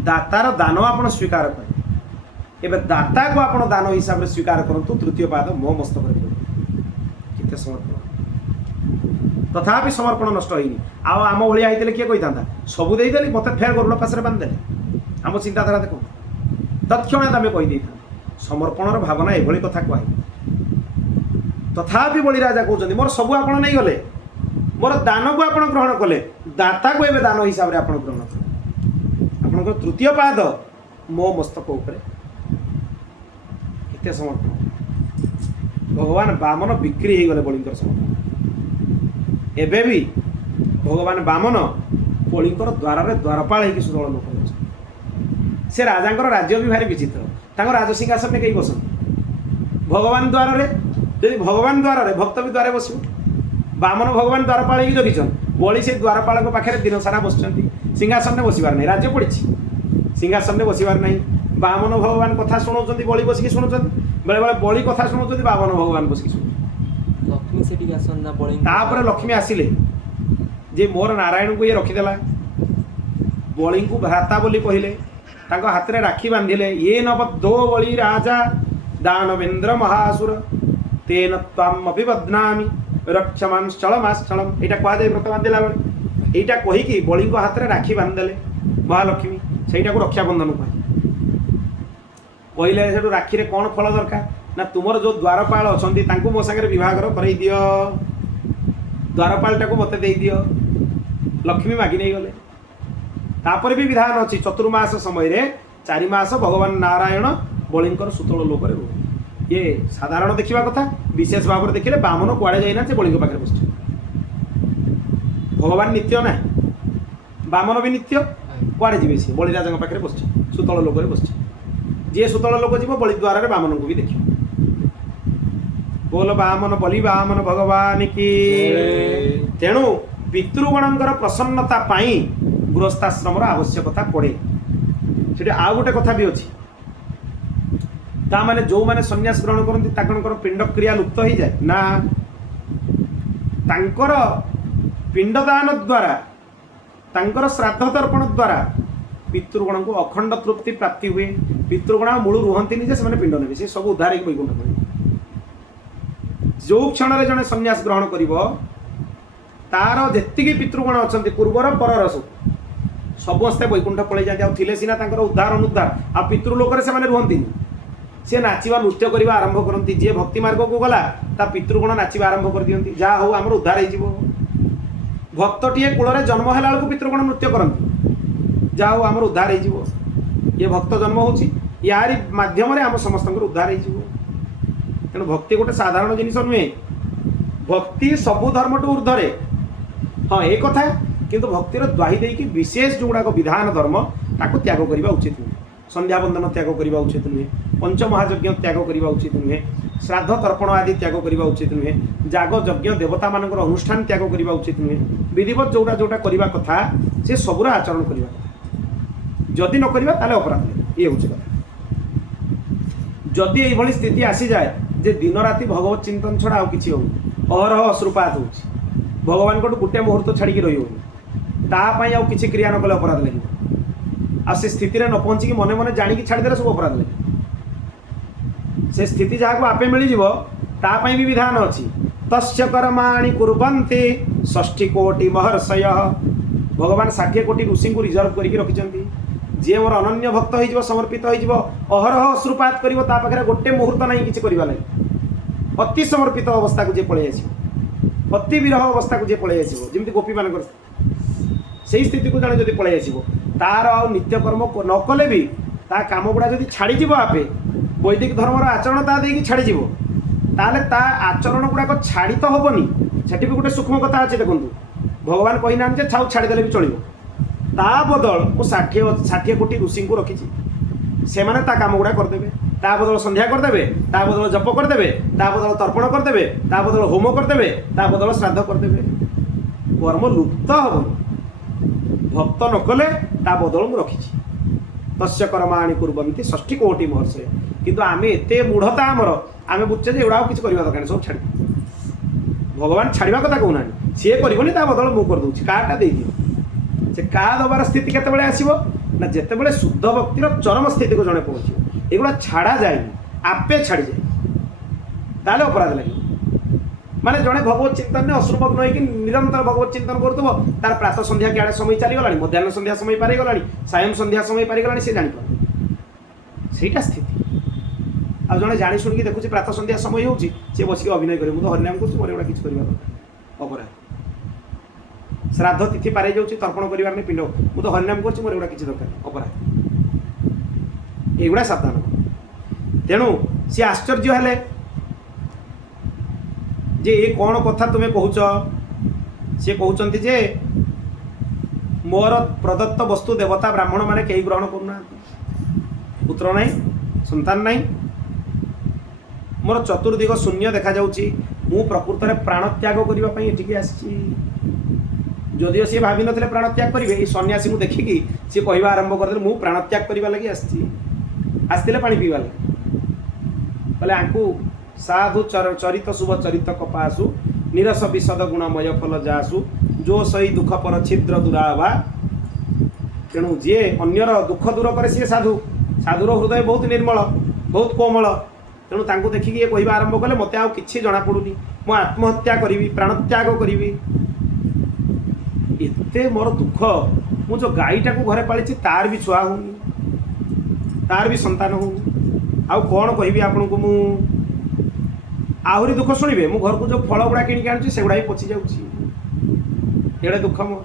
दातार दान आपण स्वीकार करे एबे दाता को आपण दान हिसाब रे स्वीकार करंतु तृतीय पाद मो मस्तक रे किते समर्पण तथापि समर्पण नष्ट होइनी आ आम भलिया आइतले के कहितांता सबु देई देली मते फेर गरुड़ पासरे बांध देले आम चिंताधारा देखो तत्क्षणात आमे कहि देइथा समर्पणर भावना एभली कथा कहै तथापि बलि राजा कहउचंती मोर सबु आपण नै गले मोर दान को आपण ग्रहण कले दाता को एबे दान हिसाब रे आपण ग्रहण कले आपण तृतीय पाद मो मस्तक उपरे केते समर्पण भगवान बामन बिक्री हो गले बलिंकर समर्पण एबे भी भगवान बामन बलिंकर द्वार रे द्वारपाल होगी सुदल लोक से राजांकर राज्य भी भारी विचित्र तांको राजसिंहासन में कई बसन भगवान द्वार रे यदि भगवान द्वार रे भक्त भी द्वारे बसो बामन भगवान द्वारपाल होगी जगिछन बलि से द्वारपाल पाखे दिन सारा बसचंती सिंहासन में बसबार नहीं राज्य पड़ी सिंहासन में बसबार नहीं बामन भगवान कथा शुणाउछंती बलि बसिकी शुणाउछंती बेले बेले बलि कथा शुणाउछंती बामन भगवान बसिकी शुणाउछंती लक्ष्मी सेठी आसन ना बलि तापर लक्ष्मी आसिले जे मोर नारायण को ये रखिदेला बलि को भ्राता बोली कहले तांको हाथ रे राखी बांधिले ये नबद्धो बलि राजा दानवेन्द्र महासुर तेन त्वाम अभिबध्नामि रक्षमांश्चलमाश्चलम एटा कहा जाए व्रत बांधिला बेले एटा कहिकी बलि को हाथ रे राखी बांधिदेले महालक्ष्मी सेटा को रक्षाबंधन कहे कहले से राखी रे कौन फल दरकार ना तुमर जो द्वारपाल अछंती तांको मो संगे विवाह करई दियो द्वारपालटा को मते दे दियो लक्ष्मी मागी नहीं गले तापर भी विधान अच्छी चतुर्मास समय रे 4 मास भगवान नारायण बलिंकर सुतल लोक रे ये साधारण देखिबा कथा विशेष भाव देखिले बामन कुआडे जाइना से बलिंक पाखे बस भगवान नित्य ना बामन भी नित्य कुआडे जीवे से बलि राजा पाखे बस सुतल लोक रे बस जे सुतल लोक जीव बलि द्वार रे बामन को भी देखियो बोल बामन बलि बामन भगवान की तेणु पितृगणंकर प्रसन्नता पाई गृहस्थाश्रम आवश्यकता पड़े से आ गोटे कथा भी अच्छी ताने जो मैंने सन्यास ग्रहण करती ताकर पिंड क्रिया लुप्त हो जाए ना तांकर पिंडदान द्वारा तांकर श्राद्ध तर्पण द्वारा पितृगण को अखंड तृप्ति प्राप्ति हुए पितृगण मूल रुहंती जे से पिंड ने से सब उद्धार वैकुंठ कर जो क्षण में जड़े सन्यास ग्रहण कर तार जी पितृगण अच्छा पूर्वर पर समस्ते वैकुंठ पलि जाते थे सीना उद्धार अनुद्धार आ पितृलोक से रुहंती सी नाचिबा नृत्य करवा आरंभ करती जी भक्ति मार्ग को गला ता पितृगुण नाचिबा आरंभ कर दियंती जहाँ हूँ आमर उद्धार हो भक्तटीए कूल जन्म है बेलू पितृगुण नृत्य करती जहाँ हूँ आमर उद्धार हो ये भक्त जन्म होची यारी माध्यम आम समस्त उद्धार हो तेणु भक्ति गोटे साधारण जिनिस नुहे भक्ति सबु धर्म टू ऊर्धरे हाँ एक कथा किंतु भक्तिर द्वाही देकी विशेष जो गुड़ाक विधान धर्म ताको त्याग करने उचित नुहे संध्या बंदन त्याग करने उचित नुहे पंचमहायज्ञ त्याग करने उचित नुहे श्राद्ध तर्पण आदि त्याग करने उचित नुहे जाग यज्ञ देवता मान अनुष्ठान त्याग करने उचित नुहे विधिवत जोटा जोटा करने कथा से सबूर आचरण करने कथा जदि न करवा ताले अपराध ये हूँ कथा जदि ये स्थिति आसी जाए जे दिन राति भगवत चिंतन छड़ा आ कि अहरह अश्रुपात हो भगवान को गोटे मुहूर्त छाड़ी रही हो कि क्रिया न कले अपराध लगे आ से स्थिति न पहुँचिकी मने मने जाणी छाड़देले सब अपराध लगे से स्थिति जहाँ को आपे मिल जाए भी विधान अच्छी तस्य कर्माणि कुर्वन्ति 60 कोटि महर्षय भगवान 60 कोटि ऋषि को रिजर्व करके रखिंट जी मोर अनन्य भक्त हो समर्पित हो अहरह अश्रुपात कर गोटे मुहूर्त ना कि करवा लगे अति समर्पित अवस्था को जे पलि आस अति विरह अवस्था को जे पलि आसमी गोपी मान से स्थिति को जड़े जब पलि आस तार आ नित्यकर्म न कले भी ता काम गुड़ा जब छाड़ीज आपे वैदिक धर्मर आचरण ता देकी छाड़ीज ताले ता आचरण गुड़ाक छाड़ी तो हेनी से भी गोटे सूक्ष्म कथा अच्छे देखूँ भगवान कही ना छाऊ छाड़ीदे भी चलो ता बदल मु 60 कोटि ऋषि को रखी से माने ता काम गुड़ा करदेवे ता बदल संध्या करदेवे ता बदल जप करदेवे ता बदल तर्पण करदेवे ता बदल होम करदेवे ता बदल श्राद्ध करदेवे कर्म लुप्त हेनी भक्त न कले ता बदल मु रखी तस्य कर्माणि कुर्वन्ति 60 कोटि महर्षय किंतु आमे एते मूढ़ता आमर आमे बुझे जे एवडा किछ करबा दरकार सब छाड़ी भगवान छाड़वा कथा कहूना सी करबनी ता बदल मु कर दूची काटा दे दियो से का दबार स्थिति केते बेले आसीबो ना जेते बेले शुद्ध भक्तिर चरम स्थिति को जणे पहुंचियो एगुड़ा छाड़ा जाए आपे छाड़ी जाए ताले अपराध लगे माने जड़े भगवत चिंतन में अश्रुभग्न होगी निरंतर भगवत चिंतन करुव तार प्रातः संध्या क्या समय चलीगला मध्याह्न संध्या समय पारिगला सायं संध्या समय पारिगला सी जापर सहीटा स्थिति आ जड़े जाणी शुणी देखुची प्रातः संध्या समय होची सी बसिक अभिनय करे मुझे हरिनाम कर मोर एगुड़ा किसी करवा अपराध श्राद्ध तिथि पारे जाऊँगी तर्पण करार पिंड मुझे हरिनाम कर मोर एगुड़ा किसी दरकार अपराध एगुड़ा सावधान तेणु सी आश्चर्य हेले जे ये कौन कथा तुम्हें कहूच सी कहते जे मोर प्रदत्त वस्तु देवता ब्राह्मण माने कहीं ग्रहण करना पुत्र नहीं संतान नहीं मोर चतुर्दिग शून्य देखा जाउची मु प्रकृत में प्राण त्याग करने एठिकी आसी जदिओ सी भावी नथिले प्राण त्याग करेंगे ये सन्यासी को देखिकी सी कहवा आरंभ करदे मु प्राण त्याग करने लगी आसते पानी पीवा लगे बोले आंकु साधु चरित शुभ चरित कपासु निरस विशद गुणमय फल जासु जो सही दुख पर छिद्र दुरावा तेणु जी अन्यर दुख दूर करे सी साधु साधुर हृदय बहुत निर्मल बहुत कोमल तेणु तांको देखिकी ये कहवा आरंभ कले मते आउ किछि जଣା पड़ुनी मु आत्महत्या करी प्राण त्याग करी एते मोर दुख मु जो गाईटा को घरे पाली तार भी छुआ होनी तार भी संतान हो आउ कौन कहबी आपन को मु आहरी दुख शुणे मो घर को जो फल गुड़ा किणिक आनुची से गुड़ा भी पची जाऊँगी दुख मो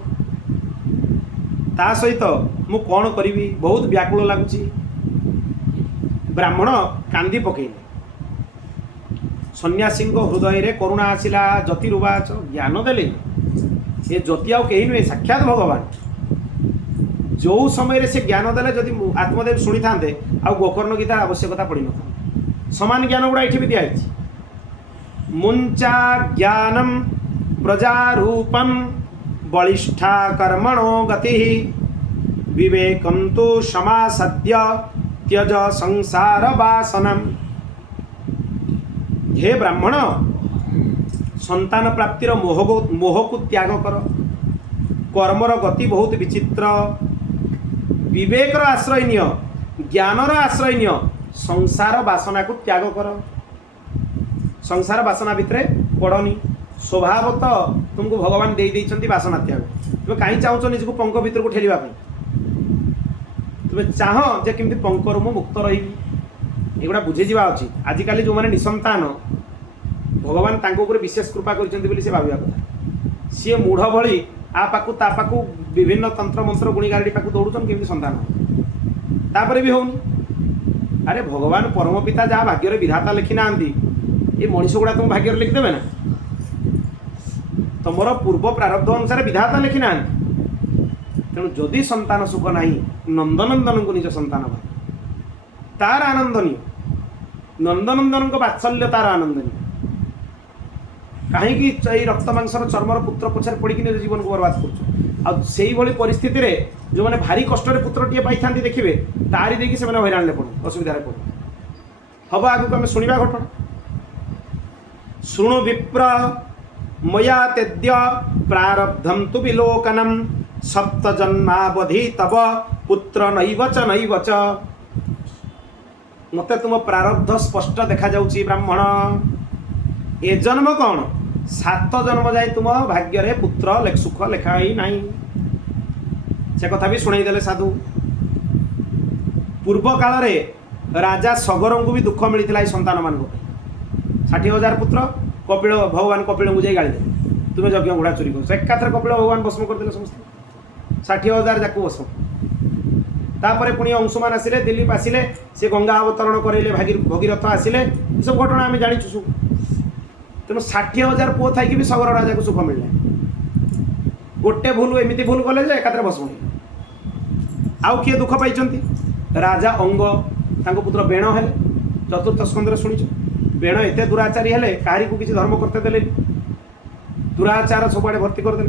ता सहित मु कौन करी बहुत व्याकुल लगुच ब्राह्मण कांदी पकईले सन्यासी हृदय रे करुणा आसला ज्योतिरुवाच ज्ञान देले ये ज्योति आउ कहीं नुहे साक्षात भगवान जो समय से ज्ञान देले जदि आत्मदेव शुणी था आ गोकर्ण गीतार आवश्यकता पड़ न सामान ज्ञान गुड़ा ये भी दिखाई मुंचा ज्ञानम प्रजारूपम बलिष्ठा कर्मणो गति विवेकम तो क्षमा सद्य त्यज संसार वासनम हे ब्राह्मण संतान प्राप्तिर मोह को त्याग कर कर्मर गति बहुत विचित्र विवेकर आश्रय निय ज्ञानर आश्रय निय संसार वासना को त्याग कर संसार वासना भितर पड़नी स्वभाव तो तुमको भगवान दे देइछंती वासना त्याग तुम कहीं चाहूच निजको पंक भितर को ठेलिबा तुम्हें चाह जे केमती पंकर मु मुक्त रही एगुड़ा बुझे जावा अच्छी आजिकल जो मैंने निसंतान भगवान तांको ऊपर विशेष कृपा करछन्ति बोली से भाबिया कथा सी मूढ़ भली आ पाकु ता पाकु विभिन्न तंत्र मंत्र गुणीगारी पाकु दौड़ुछन केमि संतान तापरे भी होउनी अरे भगवान परम पिता जहाँ भाग्य विधाता लिखि नांती ये मनीष गुड़ा तुम भाग्य लिखिदेवे ना तुमर पूर्व प्रारब्ध अनुसार विधाता लिखि ना तेणु जदि संतान सुख नहीं नंदनंदन को निज संतान भाई तार आनंदनीय नंदनंदन को बात्सल्य तार आनंदनीय कहीं रक्त मांसर चर्मर पुत्र पछार पड़ी निज जीवन को बर्बाद कर परिस्थिति रे जो मैंने भारी कष्ट पुत्रटीए पाई था देखिए तारी देखिए से हईराण पड़ो असुविधा पड़ो हम आगे आम शुणा घटना शुणु विप्र मया तेद्य प्रारब्धम तु विलोकनम सप्त जन्मावधि तब पुत्र नैव च मते तुम प्रारब्ध स्पष्ट देखा जाउची ब्राह्मण ए जन्म कौन 7 जन्म जाए तुम भाग्य रे पुत्र सुख लेखा ही नहीं से कथा भी शुणाई देले साधु पूर्व काल रे राजा सगर को भी दुख मिलता संतान मान 60,000 पुत्र कपिल भगवान कपिल को जाई गाड़ी दे तुम्हें यज्ञ घोड़ा चोरी कर एकाथर कपिल भगवान भस्म करदे समस्त 60,000 जाकू भस्म तापर पुणी अंशुमान आसिले दिलीप आसिले से गंगा अवतरण करेले भगीरथ आसिले सब घटना आम जानी सब तेणु 60,000 पुओ थी भी सगर राजा को सुख मिलला गोटे भूल एमती भूल कले एकाथर भस्म आउ किए दुख पाई राजा अंग तांको पुत्र बेण हेले चतुर्थ स्कंदर शुणी बेण एत दुराचारी हेले कहारी को किसी धर्म करते देले दुराचार सबुआड़े भर्ती करदे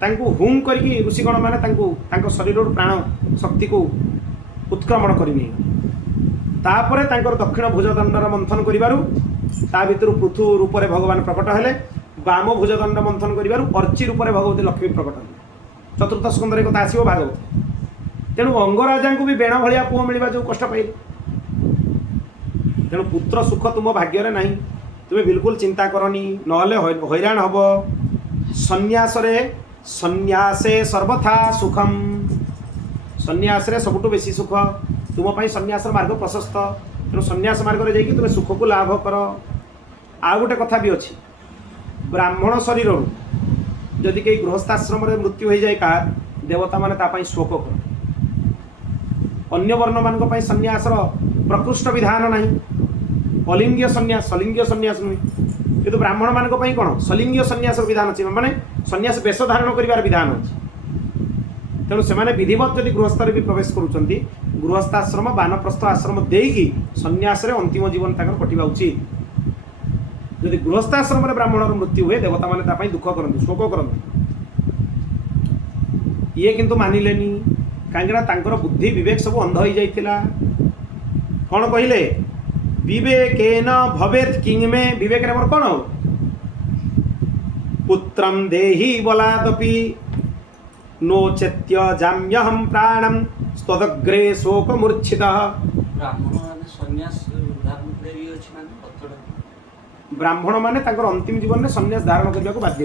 तांको हुम करके ऋषिगण मैंने शरीर प्राण शक्ति को उत्क्रमण करनी तापर तांकर दक्षिण भुजदंडर मंथन करिबारु ता भितर पृथु रूप में भगवान प्रकट हेले वाम भुजदंड मंथन करिबारु अर्ची रूप में भगवती लक्ष्मी प्रकट हेले चतुर्थ स्कंदर कथा आसो भागवत तेणु अंगराजा को भी बेण भाया पुओ मिलवा जो कष्ट पाइले तेणु पुत्र सुख तुम भाग्य नहीं तुम्हें बिल्कुल चिंता करनी नहले हैरान हम सन्यासे सर्वथा सुखम सन्यास सबुठ बेसी सुख तुम सन्यास मार्ग प्रशस्त तेणु सन्यास मार्ग में जाकि तुम्हें सुख को लाभ कर आ गोटे कथा भी अच्छी ब्राह्मण शरीर जदि कई गृहस्थाश्रम में मृत्यु हो जाए का देवता मैंने शोक कर अन्य वर्ण मान सन्यासर प्रकृष्ट विधान नहीं अलिंग्य सन्यास सलिंग्य सन्यास नुहे किंतु ब्राह्मण मान कौन सलिंग्य सन्यास विधान अच्छे माने सन्यास वेश धारण कर विधान अच्छे तेणु से विधिवत जदि गृहस्थ भी प्रवेश करुँच गृहस्थाश्रम बानप्रस्थ आश्रम देकी सन्यास अंतिम जीवन तक कटिवा उचित जदि गृहस्थाश्रम ब्राह्मण मृत्यु हुए देवता मैंने दुख करती शोक करती ये किंतु मानिलेनी कहीं बुद्धि विवेक सब अंध हो जाइथिला कौन कहले विवेकेन भवेत किंग में विवेक रे कौन हो पुत्रम देहि बलादपि नो चेत्य जाम्यहम प्राणम स्तदग्रे शोक मूर्छितः ब्राह्मण माने अंतिम जीवन में सन्यास धारण करने को बाध्य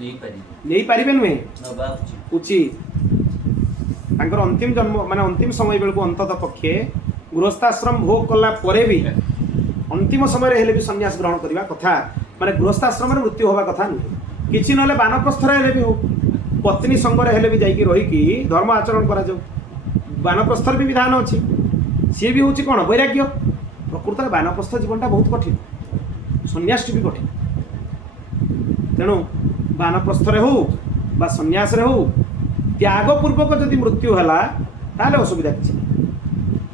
नहीं पारिबे नुहे उचित अंतिम जन्म माने अंतिम समय बेलू अंतत पक्षे गृहस्थाश्रम भोग कला परे भी अंतिम समय हेले भी सन्यास ग्रहण करने कथा माने गृहस्थाश्रम मृत्यु होगा कथा नुहे किसी ना बानप्रस्थर हेले भी हो पत्नी संगे हेले भी जाइए रहीकि धर्म आचरण करा बानप्रस्थर भी विधान अच्छी सी भी हूँ कौन वैराग्य प्रकृत में बानप्रस्थ जीवनटा बहुत कठिन सन्यास भी कठिन तेणु बानप्रस्थर हो बा सन्यास हो त्यागपूर्वक जदि मृत्यु है ताले असुविधा किसी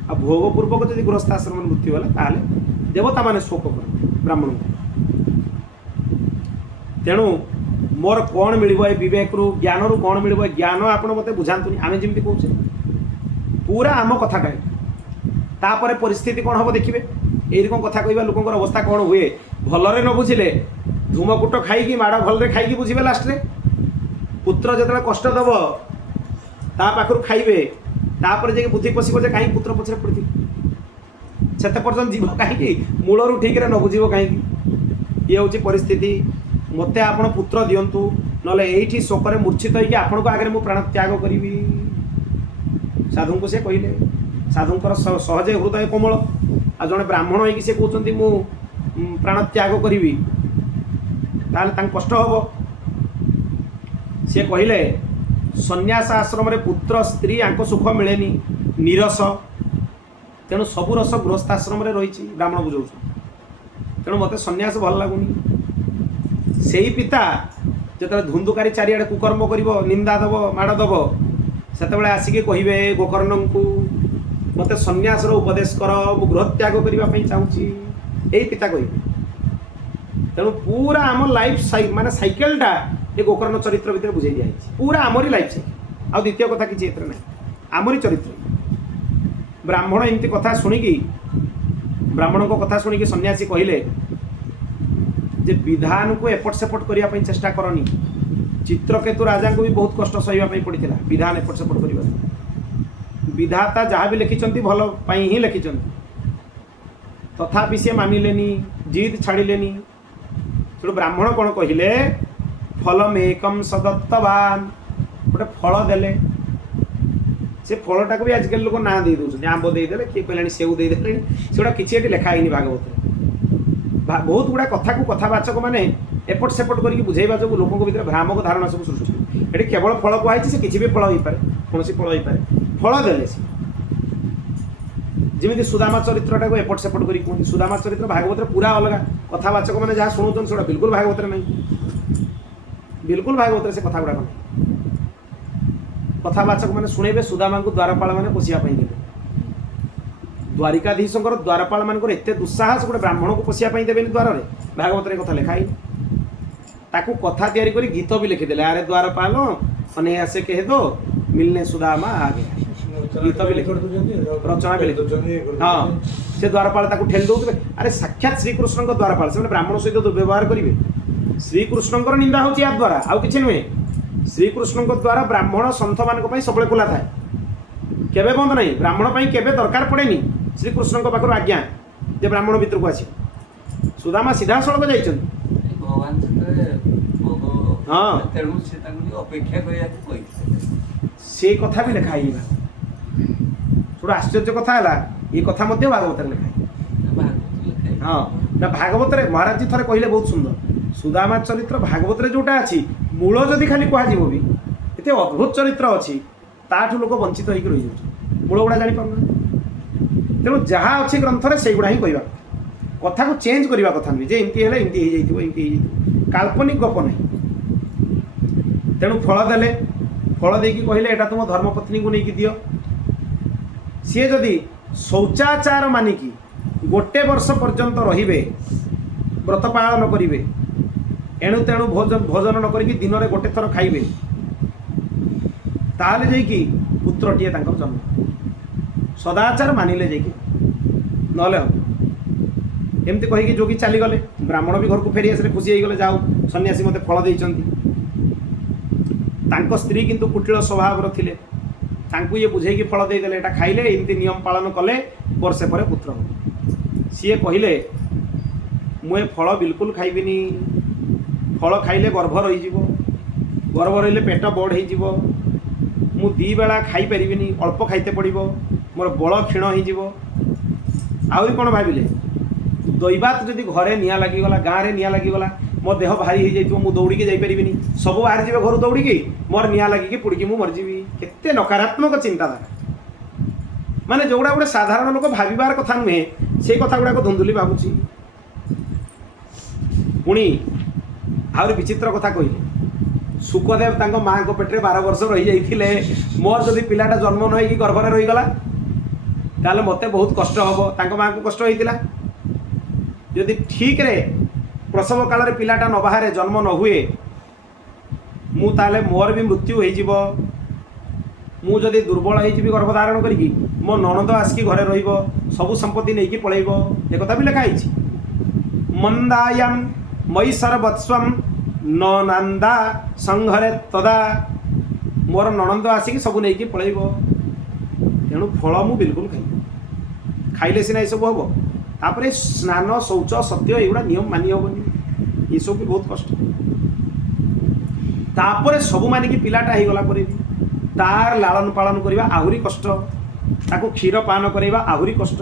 आ भोगपूर्वक जदि गृहस्थाश्रम मृत्यु है ताले देवता माने शोक कर ब्राह्मण तेणु मोर कौन मिल विवेक रु ज्ञान रु कौन मिल ज्ञान आप मत बुझातुनि आम जमी कहे पूरा आम कथा कहे तापर परिस्थिति कौन हम देखिए यही कथा कह लोक अवस्था कौन हुए भलरे न बुझिले धूमकूट खाई माड़ भलरे खाई बुझे लास्ट रे पुत्र जो कष्ट दब ता पाखर खाइबे तापर जे बुद्धि पशिब जे कहीं पुत्र पछरे पड़ी से पर्यटन जीव कहीं मूलर ठीक न बुझे कहीं ये हूँ परिस्थिति मते आपण पुत्र दिंतु ना ये शोक मूर्छित होकर आपण को आगे प्राण त्याग करी साधु को से कहले साधुंकर सहजे हृदय कोमल आ जड़े ब्राह्मण होगी से कहते मु प्राण त्याग करी कष्ट हम सी कहले सन्यास आश्रम रे पुत्र स्त्री आंको सुख मिले नीरस तेणु सबु रस गृहस्थाश्रम रे रही ब्राह्मण बुझाऊ तेणु मत सन्यास भल लगुनि से ही पिता जो धुंदुकारी चारिआडे कुकर्म कर निंदा दब माड़ दब से आसिक कहे गोकर्ण को मत सन्यास उपदेश कर मु गृह त्याग करने चाहूँगी यही पिता कहे तेणु पूरा आम लाइफ माने साइकेलटा ये गोकर्ण चरित्र भितर बुझे दिखाई पूरा आमरी लाइफ साइकेल आ द्वितीय कथा किसी एथर ना आमरी चरित्र ब्राह्मण एमती कथा शुणिकी ब्राह्मण को कथा शुणिकी सन्यासी कहले जे विधान को एपट सेपट करने चेष्टा करनी चित्रकेतु राजा को भी बहुत कष्ट सही पड़ता विधान एपट सेपट करने विधाता जहाँ भी लिखिं भल ही लिखिं तथापि सी मानिलेनी जिद छाड़िलेनी से ब्राह्मण कौन कहले फलम एकम सदत्तवान गोटे फल देले से फलटा को भी आजिकल लोक ना दे दौरान आंब देदेले किए कहले सेऊ देदेले से किसी लिखाई भागवत बहुत गुड़ा कथा को कथावाचक मैंने एपट सेपट करके बुझेबा जो लोक भर भ्रामक धारणा सब सृष्टि ये केवल फल कहुई से किसी भी फल हो पाए कौन फल हो पाए फल देले से जमी सुदामा चरित्रटा को एपट सेपट कर कहते सुदामा चरित्र भागवत पूरा अलग कथावाचक मैंने जहाँ शुणुन से बिल्कुल भागवत नहीं बिल्कुल भागवत से कथा गुड़ाक नहीं कथावाचक मैंने शुणेबे सुदामा को द्वारपाल मैंने पोषापी देवे द्वारिकाधीश द्वारपाल मान एत दुस्साहस गोटे ब्राह्मण को पोषापी देवे द्वार में भागवत कथा लिखाई ताकू कथा तैयारी करी गीत भी लिखिदे अरे द्वारपाल अने आसे कह दो मिलने सुदामा आ गया गीत भी लिख रचना भी लिख हाँ से द्वारपाल ठेली दौते अरे साक्षात श्रीकृष्ण द्वारपाल से ब्राह्मण सहित दुर्व्यवहार करेंगे श्रीकृष्ण निंदा हो द्वारा आउ कि नुहे श्रीकृष्ण द्वारा ब्राह्मण सन्थ मान सब खोला थाए केवे बंद नहीं ब्राह्मण केवे दरकार पड़ेनि श्रीकृष्ण पाखर आज्ञा जे ब्राह्मण भितर को आसी सुदामा सीधा सड़क जाइछन हाँ से कथा भी लिखाई थोड़ा आश्चर्य कथा है ये कथा भागवत लिखाई हाँ ना भागवत महाराज जी थे कहले बहुत सुंदर सुदामा चरित्र भागवत जोटा अच्छी मूल जदि खाली कह भी ये अद्भुत चरित्र अच्छी ताठू लोक वंचित होकर रही जाऊँ मूल गुड़ा जापार तेणु जहाँ अच्छी ग्रंथ से गुड़ा ही कह कथा को चेंज करने कथा नुहे जे एमती है एमती काल्पनिक गप नहीं तेणु फल देले फल देकी कहले एटा तुम धर्मपत्नी को लेकिन दियो सी जदि शौचाचार मानिकी गोटे वर्ष पर्यंत रे व्रत पालन करेंगे एणु तेणु भोजन न करी दिन में गोटे थर खाइबे ताले जाइकी पुत्रटीए जन्म सदाचार मानिले जाइकी नले हम एमती कहीकि जोगी चलीगले ब्राह्मण भी घर को फेरी आसले खुशी होगले जाओ सन्यासी मते फल देइचंती तांको स्त्री किंतु कुटिल स्वभाव थिले तांको ये बुझे कि फल देदेले एटा खाइले एमती नियम पालन कले वर्षे पर पुत्र सी कहले मुए फल बिल्कुल खाइबिनी फल खाइले गर्भ रही गर्भ रही पेट बड़ हो मु दी बेला खाई परिबिनी अल्प खाइते पड़ो मोर बल क्षीण हो आहरी कौन भाविले दैवात जदि घरे निया लगिगला गाँव में निया लगिगला मो देह भारी हो जाइए मु दौड़ी जापरि सब बाहर जी घर दौड़ी मोर निया लगिकी पुड़की मु मरजीवी केते नकारात्मक चिंताधारा माने जोगुड़ा गोटे साधारण लोक भाविबार कथा नुहे से कथा गुड़ाक धुंधुली भावुची पुणी आहरी विचित्र कथा कहले सुखदेव तांको माँ को पेटे 12 वर्ष रही जाइए मोर जदि पिलाटा जन्म न होगी गर्भरे रहीगला ताले मते बहुत कष्ट हम तांको माँ को कष्ट होइतिला जदि ठीक रे प्रसव काल रे पिलाटा न बाहर जन्म न हुए मु ताले मोर भी मृत्यु हो मु जदि दुर्बल हो गर्भधारण करी मो ननद आसिकी घरे रहिबो सबु संपत्ति नहीं पलैबो ए कथा भी लिखाई मंदायाम मई सर्वस्वम न नंदा संघरे तदा मोर ननंद आसिकी सब नहीं पलैबो तेणु फल मु बिल्कुल खाइले सिना ये सब हम तापर स्नान शौच सत्य एगुड़ा नियम मानि हेनी ये सब भी बहुत कष्ट तापर सब मानिकी पिलाटा हो गला तार लालन पालन करवा आहरी कष्ट ताको क्षीर पान कराइबा आहुरी कष्ट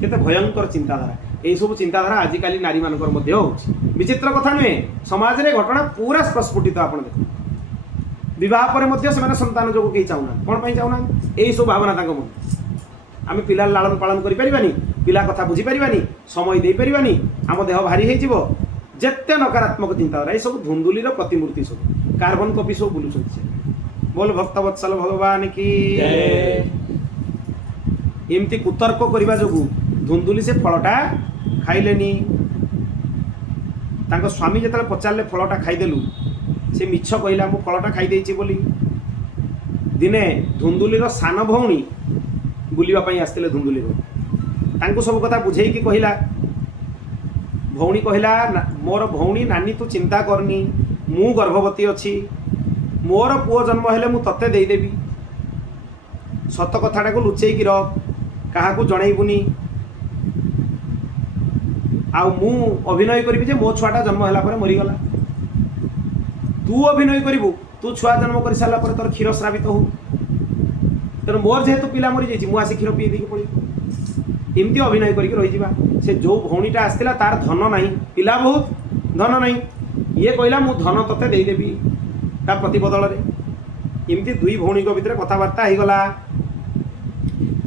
केते भयंकर चिंताधारा यही सब चिंताधारा आजिकल नारी मानकर मध्य होउछि विचित्र कथा नुहे समाज रे घटना पूरा प्रस्फुटित आपण देखो विवाह पर मध्य से संतान जो कहीं चाहूना कौन पाई चाहूना यही सब भावना ताको मन आम पिला लालन पालन करि परिबानी पिला कथा बुझी परिबानी समय दे परिबानी आम देह भारी हे जीवो जेते नकारात्मक चिंताधारा ये सब धुंदुलीर प्रतिमूर्ति सब कार्बन कॉपी सब बुलुछन बोल भक्त वत्सल भगवान की एमती कुतर्क करने जो धुंदुली से फलटा खाइलेनी तांको स्वामी जिते पचारे फलटा खाईदेलु से मिछ कहला मु फलटा खाईदे बोली दिने धुंदुलीर सान भौणी बुलवाई आसते धुंदुलीर तांको सब कथा बुझे कि कहला भौणी कहला मोर भौणी नानी तू चिंता करनी मु गर्भवती अच्छी मोर पुओ जन्म हेले मु तत्ते देदेवी सत कथाटा को लुचेई रख काहाकू जनइबुनी आउ मु अभिनय करी जे मो छुआटा जन्म होला पर मरीगला तू अभिनय करू तू छुआ जन्म कर सारा पर तोर क्षीर स्रावित हो तेणु मोर जेहेतु पिला मरी जाइए मुझे क्षीर पी दी पड़ी एमती अभिनय करके रही जा से जो भौणीटा आसला तार धन नहीं पिला बहुत धन नहीं ये कहला मु धन तते देदेवी ता प्रतिबदल एमती दुई भौणी भितर कथबार्ता हो गला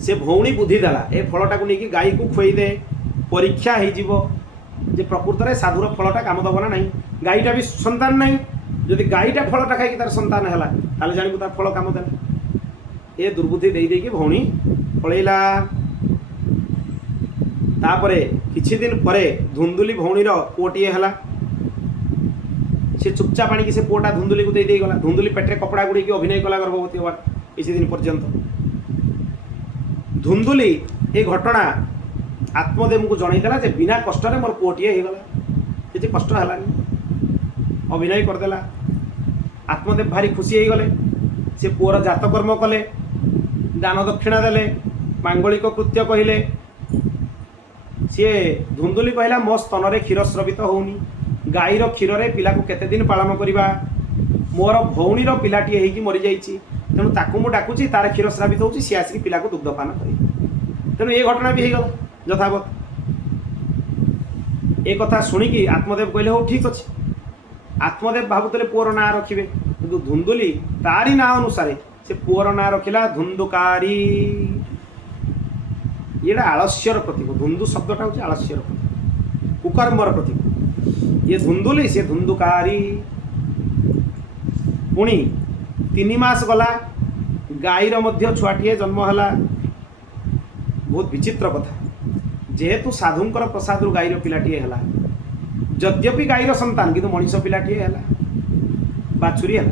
से भौणी बुद्धि देला ए फलटा को लेकिन गाई को खुई दे परीक्षा हो प्रकृत में साधुर फलटा काम दब ना नहीं गाईटा भी संतान नहीं जदि गाईटा फलटा खाई तार संतान है ताले जान तार फल काम देला ए दुर्बुद्धि दे देकी भौणी पलैला तापरे किछि दिन परे धुंदुली भौणीर पुओटीए हला से चुपचाप आनी से पुओटा धुंदुली को दे गला धुंदुली पेटे कपड़ा गुड़ी की अभिनय कला गर्भवती होगा किछि दिन पर्यंत धुंदुली ये घटना आत्मदेव को जनईदेला जे बिना कष्ट मोर पुओटीए हो गला किसी कष्ट है अभिनय करदेला आत्मदेव भारी खुशी हो गले से पुओर जातकर्म कले दान दक्षिणा देले मांगलिक कृत्य कहले सी धुंदुली कहला मो स्तन में क्षीर स्रवित होनी गाईर क्षीर रे पिला को केते दिन पालन करवा मोर भौणीर पिलाटी होगी मरी जाइए तेणु ताकू मु डाकुची तार क्षीर स्रावित होची सी आसिक पिला को दुग्धपान करे तेणु ये घटना भी हो यथावत ए कथा शुणिकी आत्मदेव कहले हो ठीक अच्छे आत्मदेव भावुले पुओर ना रखिए किंतु धुंदुली तारी ना अनुसार से पुओर ना रखिला धुंदुकारी ये आलस्यर प्रतीक धुंदु शब्दटा हूँ आलस्यर प्रतीक कुकर्मर प्रतीक ये धुंदुली से धुंदुकारी पुणी 3 मास गला गाईर मध्य छुआटीए जन्म है बहुत विचित्र कथा जेहेतु साधुंकर प्रसाद गाईर पिलाटीए है यद्यपि गाईर संतान किंतु मनीष पिलाटीए है बाछुरी है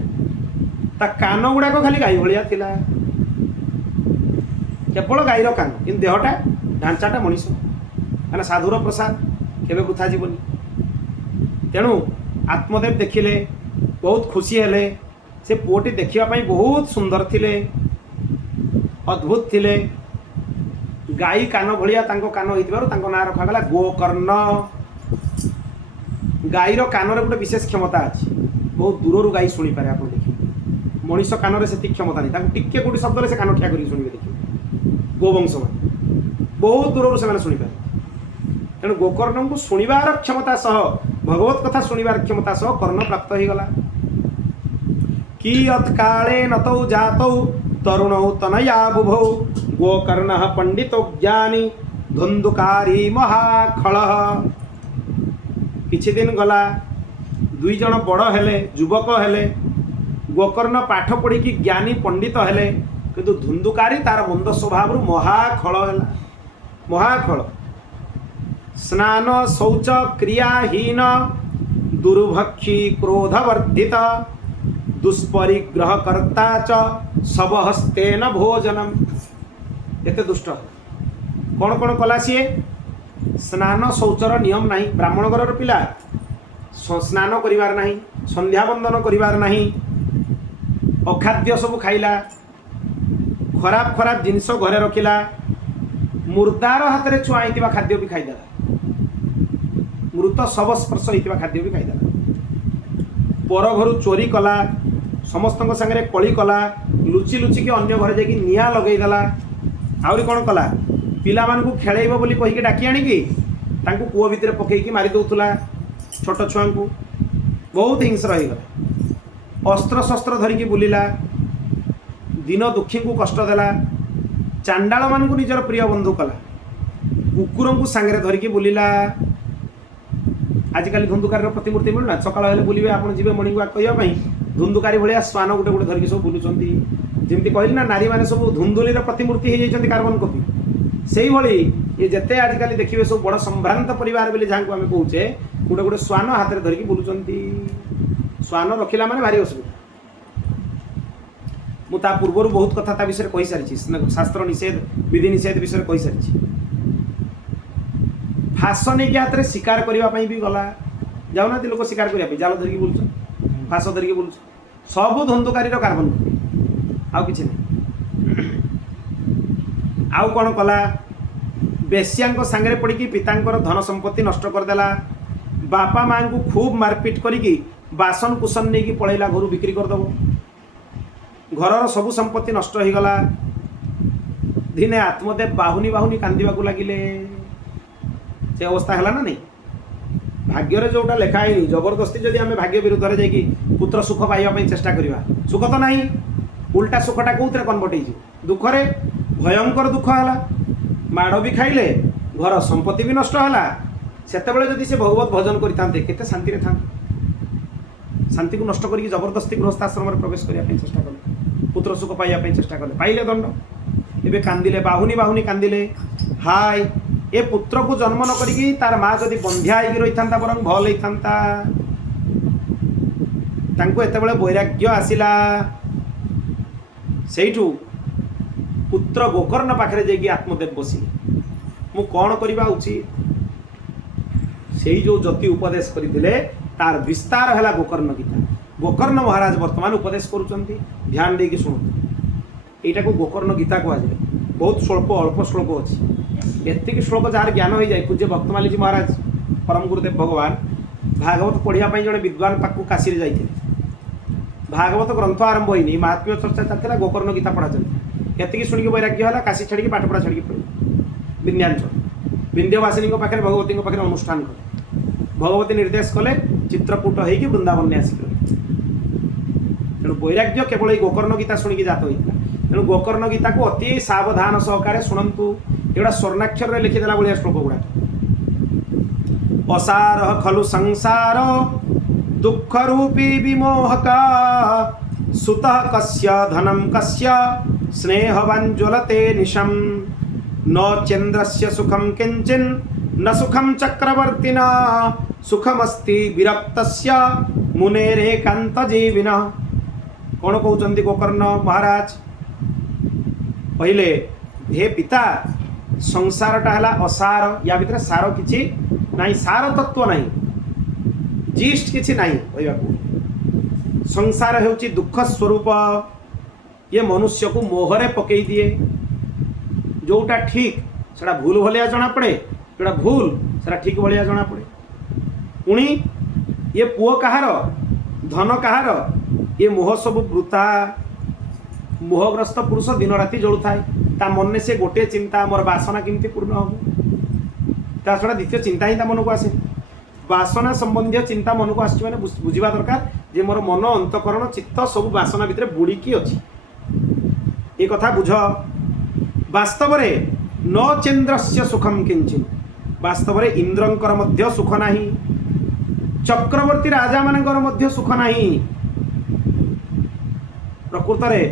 ता कान गुड़ाक खाली गाई भाया थिला केवल गाईर कान कि देहटा ढांचाटा मनीष मैंने साधुर प्रसाद केवे वृथा जीवनी तेणु आत्मदेव देखिले बहुत खुशी हेले से पुओटी देखापी बहुत सुंदर थिले अद्भुत थिले गाई कान भलिया तांको कान होइतिबारु ना रखागला गोकर्ण गाईर कान रे गोटे विशेष क्षमता अच्छी बहुत दूर गाई शुणी पारे आप देखिए मनीष कान से क्षमता नहीं टिके गोटे शब्द से कान ठिया कर शुणे देखिए गोवंश बहुत दूर से शुणी पारे तेणु गोकर्ण को शुणवार क्षमता सह भगवत कथा शुणवार क्षमता सह कर्ण प्राप्त हो गला कियत् काले नतौ जातौ तरुणौ तनया बुभौ गोकर्ण पंडितो ज्ञानी धुंदुकारी महाखल किछि दिन गला 2 जन बड़ हेले युवक हेले गोकर्ण पाठ पढ़ी कि ज्ञानी पंडित हेले किंतु धुंदुकारी तार मंद स्वभाव महाखल है महाखल स्नान शौच क्रियाहीन दुर्भक्षी क्रोधवर्धित दुष्परिग्रहकर्ता च सबहस्तेन भोजनम एते दुष्ट कौन कौन कला सी स्नान शौचर नियम नहीं ब्राह्मण घर पिला स्नान करिवार नहीं संध्या बंदन करिवार नहीं अखाद्य सब खाइला खराब खराब जिनस घरे रखिला मुर्दार हाथ में छुआई खाद्य भी खाईदेला मृत शव स्पर्श होता खाद्य भी खाईदेला पर घर चोरी कला समस्त संगे कली कला लुचि लुचिकी अन्य घर जाकि निआ लगेदेला आउरी कौन कला पिला मानकु खेळैबो बोली कहिके डाकी आनिकी तांकु कुओ भितर पकेइकी मारी दउतला छोट छुआंकु बहुत हिंस रहीगला अस्त्र शस्त्र धरिकी बुलिला दिन दुखी को कष्ट देला चांडाल मानकु निजर प्रिय बंधु कला कुकुर को सांगे धरिकी बुलिला आजिकल धुंदुकार प्रतिमूर्ति मिलना सकाल हेल्ले बुलिबे आपण जीवे मर्निंग वॉक करिया पई धुंदुकारी भलिया श्वान गुटे गुटे धरिकी सब बुलुचंती जेमती कहली ना नारी माने सब धुंदुलीर प्रतिमूर्ति हे जाइछंती कार्बन कॉपी सेही भली ये जते आजिकल देखिबे सब बड़ संभ्रांत परिवार बोली जांको आमे कहूचे गुटे गुटे श्वान हाथ रे धरिकी बुलुचंती श्वान रखिला माने भारी असुविधा मु ता पूर्व बहुत कथा ता विषय कहि सारिछि शास्त्र निषेध विधि निषेध विषय कहि सारिछि फास नहीं के हाथ में शिकार करने भी गला जाऊना लोक शिकार करने जाल धरिकी बुलुछ फास धरिकी बुलुछ सब धुंदुकारी कार्बन आउ कि आउ कौन कला बेश्या सांगे पड़ी पितांकर धन संपत्ति नष्ट करदेला बापा माँ को खूब मारपिट करी बासन कुसन नहीं पलैला घर बिक्री करदेव घर सबू संपत्ति नष्ट हो गला दिने आत्मदेव बाहुनी बाहुनी कांदीबा लगिले से अवस्था है ना नहीं भाग्य जोटा लिखाई जबरदस्ती जदि आम भाग्य विरुद्ध में जाकि पुत्र सुख पाइबा चेष्टा करवा सुख तो नहीं उल्टा सुखटा कौन कन्वर्ट हो दुखरे भयंकर दुख है माड़ भी खाइले घर संपत्ति भी नष्ट है से जदि से भगवत भजन करते केते शांति था शांति को नष्ट करके जबरदस्ती गृहस्थाश्रम में प्रवेश करने चेष्टा कले पुत्र सुख पाइबा चेष्टा कले पाइले दंड एवं कांदिले बाहुनी बाहुनी कांदिले हाय ए पुत्र को जन्म न करी तार माँ जदि बंध्या रही था बर भल होता वैराग्य आसला से पुत्र गोकर्ण पाखे जाकि आत्मदेव बसिले मु कौन करवा उचित से जो जति उपदेश करते तार विस्तार है गोकर्ण गीता गोकर्ण महाराज वर्तमान उपदेश करुँच ध्यान देकी शुणु यहाँ को गोकर्ण गीता कहुए बहुत स्वल्प अल्प श्लोक अच्छी एतिक श्लोक जार ज्ञान हो जाए पूज्य भक्तमाली जी महाराज परम गुरुदेव भगवान भागवत पढ़ापी जड़े विद्वान पाक काशी जाते भागवत ग्रंथ आरंभ होनी महात्म्य चर्चा चलता गोकर्ण गीता पढ़ा चलता एतिक शुणी वैराग्य है काशी छाड़ी पाठ पढ़ा छाड़ी पढ़े विन्यांचल विंध्यवासिनी पाखे भगवती पाखे अनुष्ठान कले भगवती निर्देश कले चित्रकूट हो वृंदावन आसिक तेणु वैराग्य केवल गोकर्ण गीता शुणिकी जात होता तेणु गोकर्ण गीता को अति सावधान सहकारे शुणु एगुड़ा स्वर्णाक्षर में लिखिदेला भाया श्लोक गुड़ा असार खलु संसार दुख रूपी विमोहक सुत कस्य धनम कस्य स्नेहवान् ज्वलते निशम न चंद्रस्य सुखम किंचिन न सुखम चक्रवर्तिना सुखमस्ति विरक्तस्य मुनेरेकांत जीविन कौन कहते गोकर्ण महाराज पहले हे पिता संसारटा है असार या भीतर सार किछि नहीं सार तत्व नहीं जीष्ट किछि नहीं कहवाक संसार हेउछि दुख स्वरूप ये मनुष्य को मोहरे पकई दिए जोटा ठीक सेटा भूल भलिया जना पड़े जोटा भूल सेटा ठीक भलिया जना पड़े पुणी ये पुओ कहार धन कहार ये मोह सब वृथा मोहग्रस्त पुरुष दिन राति जलु थाए ता मन में से गोटे चिंता मोर बासना केमती पूर्ण हो ता छड़ा द्वितीय चिंता ही ता मन को आसे बासना संबंधी चिंता मन को आसी मैंने बुझा दरकार जे मोर मन अंतकरण चित्त सब बासना भितर बुड़ीकी अच्छी ये कथा बुझ वास्तव में न चंद्रस्य सुखम किंचिन वास्तव में इंद्रंकर मध्य सुख नहीं चक्रवर्ती राजा मानकर मध्य सुख नहीं प्रकृत रे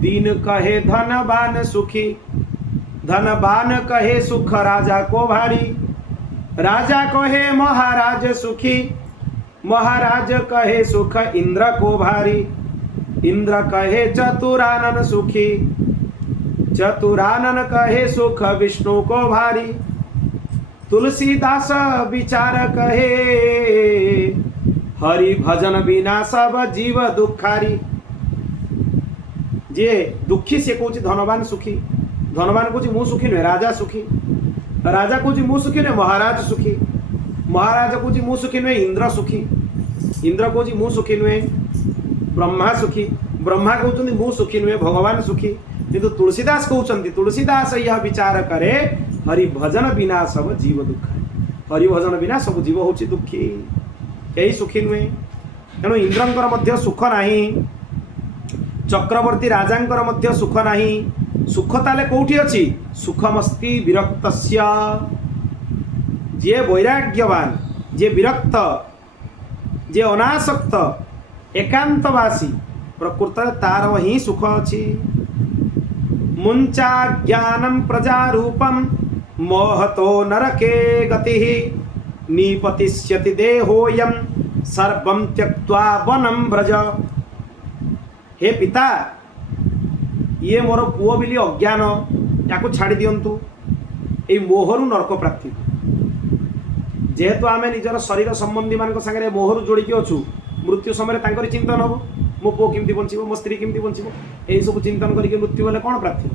दीन कहे धनवान सुखी धनवान कहे सुख राजा को भारी राजा कहे महाराज सुखी महाराज कहे सुख इंद्र को भारी इंद्र कहे चतुरानन सुखी चतुरानन कहे सुख विष्णु को भारी तुलसीदास विचार कहे हरि भजन बिना सब जीव दुखारी जे दुखी से कौच धनवान सुखी धनवान कौच मु सुखी नुहे राजा सुखी राजा कौच मु सुखी नुहे महाराज सुखी महाराज कौच मु सुखी नुहे इंद्र सुखी इंद्र कौच मु सुखी नुहे ब्रह्मा सुखी ब्रह्मा कहते मु सुखी नुहे भगवान सुखी किंतु तुलसीदास कहते तुलसीदास यह विचार करे हरि भजन बिना सब जीव दुख हरि भजन बिना सब जीव होची दुखी यही सुखी नुहे तेणु इंद्रंकर मध्य सुख नाही चक्रवर्ती राजांकर मध्य सुख नाही सुख ताले कोठी अछि सुखमस्ति विरक्तस्य जे वैराग्यवान जे विरक्त जे अनासक्त एकांतवासी प्रकृत तार ही सुख अछि मुंचा ज्ञानम प्रजारूपम मोहतो नरके गतिः निपतिष्यति देहोयम सर्वं त्यक्त्वा वनम व्रज हे पिता ये मोर पुओ बिली अज्ञान याको छाड़ी दियंतु ए मोहरु नरक प्राप्ति जेहेतु आमे निजर शरीर संबंधी मान संगे मोहरु जोड़िकी अच्छु मृत्यु समय तांकर चिंतन हम मो पुओ केमती बंचिबो मो स्त्री केमती बंचिबो एई सब चिंतन करके मृत्यु हेले कोन प्राप्ति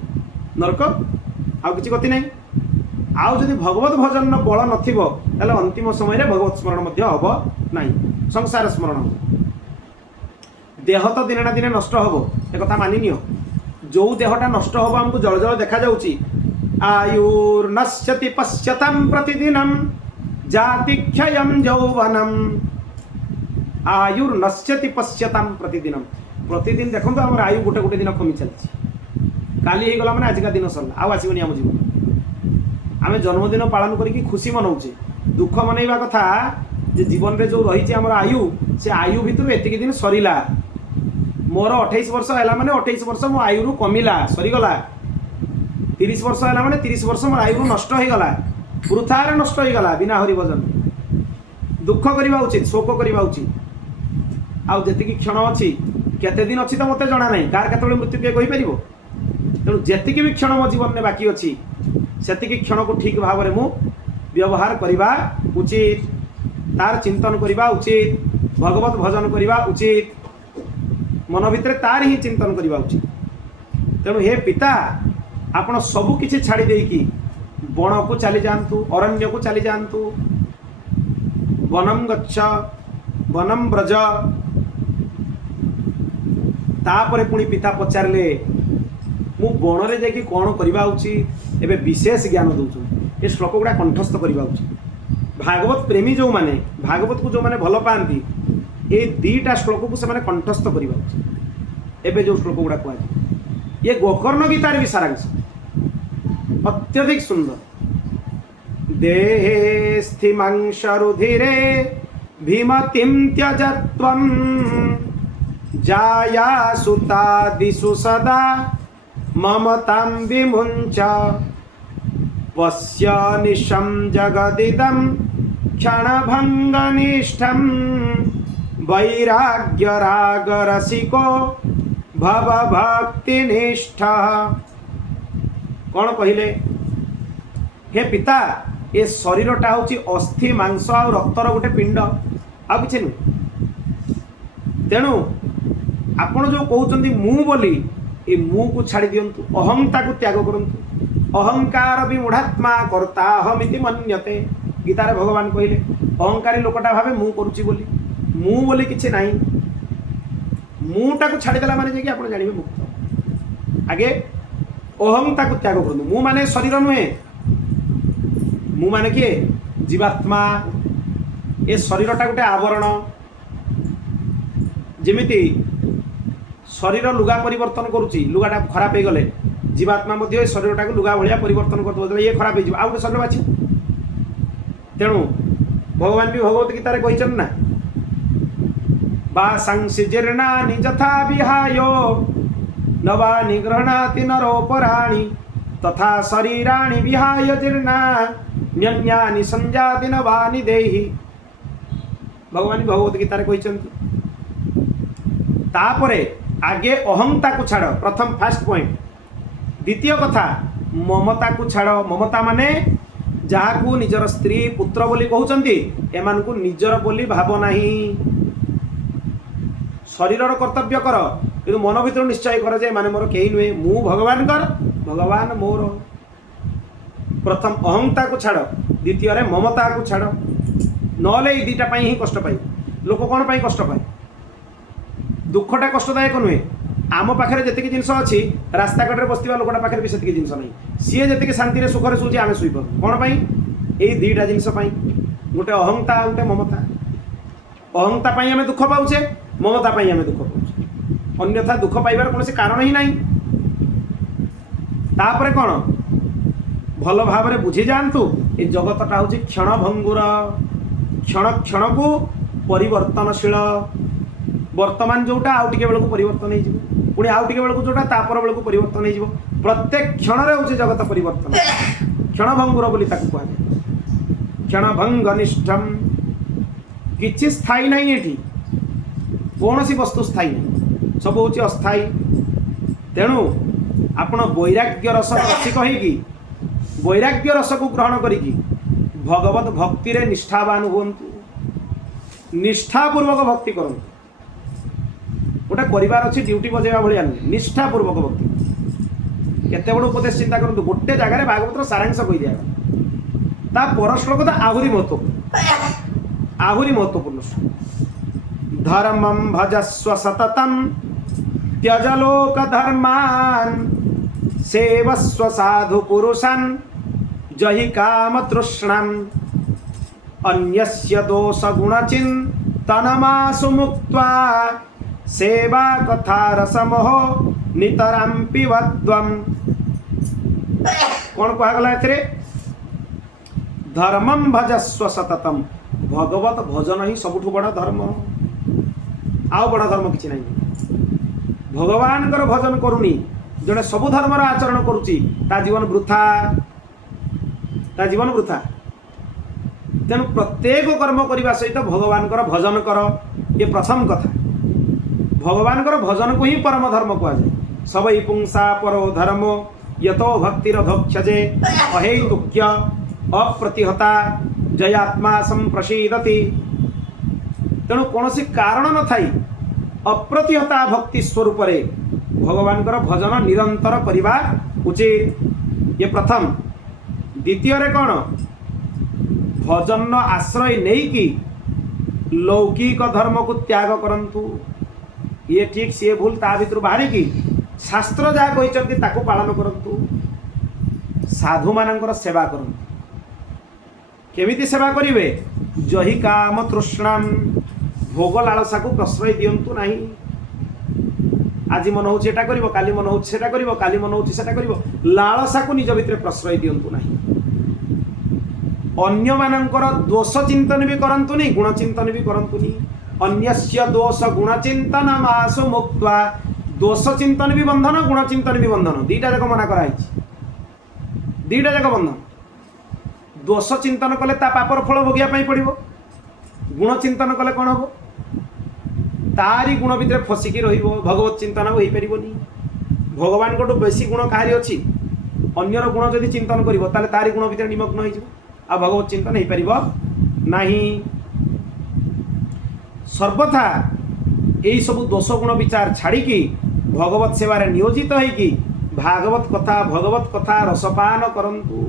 नरक आउ किछि गति नै आउ जदि भगवत भजन बल नथिबो ताले अंतिम समय रे भगवत स्मरण मध्य हबो नै संसार स्मरण हबो देह तो दिने ना दिने नष्ट हबो ए कथा मानि नियो जो देहटा नष्ट हबो हमकु जळ जळ देखा जाउची आयुर्नश्यति पश्यतं प्रतिदिनं जाति क्षयं यौवनम आयुर्नश्यति पश्यतं प्रतिदिनं प्रतिदिन देखंतु हमर आयु गोटे गोटे दिन कमी चलछि काली हे गला माने आज का दिन सरला आउ आसीबनी हम जीवन आमे जन्मदिन पालन करिकी खुशी मनाउछे दुख मनैबा कथा जे जीवन रे जो रहिछि हमर आयु से आयु भितर एतिक दिन सरिला मोर 28 वर्ष हैला माने 28 वर्ष मो आयु रु कमिला सरी गला 30 वर्ष हैला माने 30 वर्ष मोर आयु रु नष्ट हो गला वृथारे नष्ट हो गला बिना हरि भजन दुख करिबा उचित शोक करिबा उचित आउ जेतिकी क्षण अछि केते दिन अछि त मते जणा नै कार केतबे मृत्यु के कहि परिबो तेणु जेतिकी भी क्षण मो जीवन में बाकी अछि सेतिकी क्षण को ठीक भाव रे मु व्यवहार करिबा उचित तार चिंतन करिबा उचित भगवत भजन करिबा उचित मन भितर तार ही चिंतन करिबा उचित तेणु हे पिता आपण सबु किछि छाड़ी देकी वन को चली जातु अरण्य को चली जातु वनम गच्छ वनम व्रज तापरे पुणी पिता पचारले मु वन रे जाकी कोन करिबा उचित एबे विशेष ज्ञान दउछु ए श्लोक गुडा कंठस्थ करिबा उचित भागवत प्रेमी जो माने भागवत को जो माने भल पांती ए दीटा श्लोक को से माने कंठस्थ करिबा उचित एबे जो श्लोक गुडा कहै ये गोकर्ण गीतार भी सारांश अत्यधिक सुंदर देहे स्थिमांशरुधिरे भीमतिं त्यजत्वं जाया सुतादिषु सदा ममतां विमुञ्च पश्य निशं जगदिदं क्षणभङ्गनिष्ठं वैराग्यरागरसिको भवभक्तिनिष्ठः कौन कहले हे पिता ये शरीरटा हूँ अस्थि मांस आ रक्तर गोटे पिंड आ कि तेणु आपण जो कहते मु बोली ये मु को छाड़ी दिंतु अहंता को त्याग करंतु अहंकार भी मूढ़ात्मा कर्ता अहमिति मन्यते गीतारे भगवान कहले अहंकारी लोकटा भावे मु करुची बोली मु बोली किछि नाही मुटा को छाड़ीदेला माने जे कि आपण जानिबे मुक्त आगे अहंता को त्याग करंतु मु माने शरीर नुहे मु माने किए जीवात्मा ए शरीरटा गोटे आवरण जेमिति शरीर लुगा परिवर्तन करुची लुगाटा खराब हो गले जीवात्मा मध्य शरीरटा को लुगा भलिया परिवर्तन कर दो ये खराब हो आउ शरीर बाछि तेणु भगवान भी भगवत गीता रे कहिछन ना बासांसि जीर्णानि यथा विहायो नवानि गृह्णाति नरोपराणि तथा शरीराणि विहाय जीर्णा न्यन्यानि संजाति नवानि देहि भगवान भगवत गीता रे कहिछन्ति तापरे आगे अहंता को छाड़ प्रथम फास्ट पॉइंट द्वितीय कथा ममता को छाड़ ममता माने जहाँ को निजर स्त्री पुत्र बोली कहउचंती एमान को निजर बोली भाव नाही शरीर कर्तव्य कर कि मन भीतर निश्चय कर जे माने मोर केही नुहे मु भगवान कर भगवान मोर प्रथम अहंता को छाड़ द्वितीय रे ममता को छाड़ नले ई दीटा ही कष्ट पाई लोक कौन पाई कष्ट पाए दुखटा कष्टदायक नुहे आम पाखे जी जिन अच्छी रास्ता कड़े बसवा लोकटा पाखे भी से जिन ना सी जी शांति सुखर शुचे आम शुपर कौन पाई यही दुईटा जिनस गोटे अहंता गोटे ममता अहंता आम दुख पाचे ममता आम दुख पाचे अन्यथा दुख पाइबार कौन कारण ही नहीं तापर कौन भल भाव में बुझी जातु ये जगतटा हूँ क्षण भंगुर क्षण क्षण को परिवर्तनशील वर्तमान जोटा आउ टिके बेलू परिवर्तन हो पुणी आउ टिके बेलू जोटा तापर बेलू परिवर्तन हो प्रत्येक क्षण रे हूँ जगत परिवर्तन क्षण भंगुर बोली ताकू कहुए क्षण भंग निष्ठम किछि स्थायी नहीं एठी कौन सी वस्तु स्थायी नहीं सब हूँ अस्थायी तेणु आपण वैराग्य रस रसिक होगी वैराग्य रस को ग्रहण करिकी भगवत भक्ति रे निष्ठावान हुंतु निष्ठापूर्वक भक्ति करंतु गोटे परिवार अच्छी ड्यूटी बजेवा भाया नुहे निष्ठापूर्वक भक्ति केते बड़ उपदेश चिंता करंतु गोटे जगार भागवतर सारांश कही दिया ता पर श्लोक तो आहुरी महत्वपूर्ण श्लोक धर्मं भजस्व सततं त्यज लोक धर्मान सेवस्व साधु पुरुषान् जहि काम तृष्णाम् अन्यस्य दोष गुण चिंतनमासु मुक्त्वा सेवा कथा रसमोह नितरां पिबध्वम् कौन कहगला एथिरे धर्मं भजस्व सततम भगवत भजन ही सबुठु बड़ा धर्म आउ बड़ा धर्म किछि नहीं भगवान कर भजन करूनी जड़े सबु धर्म आचरण करुच्ची ता जीवन वृथा तेणु प्रत्येक कर्म करने सहित भगवान कर भजन कर ये प्रथम कथा भगवान कर भजन को ही परम धर्म कहुए सबई पुंसा परो धर्म यतो भक्तिरधोक्षजे अहेतुक्य अप्रतिहता जयात्मा संप्रसीदति तेणु कौन कारण न थाई अप्रतिहता भक्ति स्वरूप भगवान भजन निरंतर करवा उचित ये प्रथम द्वितीय रे कौन भजन आश्रय नहीं कि लौकिक धर्म को त्याग करंतु ये ठीक सी भूल ता भीतर बाहरी कि शास्त्र जहाँ कहते ताकू पालन करंतु साधु मानकर सेवा करंतु केमिति सेवा करिवे जहि काम तृष्णाम भोग लालसा को प्रश्रय दियंतु नहीं आज मन हो काली मन हो काली मन हो लालसा को निज भितर प्रश्रय दियंतु नहीं अन्य मानकर दोष चिंतन भी करंतु नहीं गुण चिंतन भी करंतु नहीं अन्यस्य दोष गुण चिंतन मासु मुक्त्वा दोष चिंतन भी बंधन गुण चिंतन भी बंधन दीटा जाक मना कराई दीटा जाक बंधन दोष चिंतन कले ता पापर फल भोगिया पड़ो गुण चिंतन कले कौन हम तारी गुण भितर फसिकी भगवत चिंतन हो पारनी भगवान को बेसी गुण कहारी अच्छी अन्यर गुण जदि चिंतन कर तारी गुण भितर निमग्न हो भगवत चिंतन हो पार नहीं सर्वथा यही सब दोष गुण विचार छाड़िकी भगवत सेवार नियोजित होइकी भागवत कथा रसपान करंतु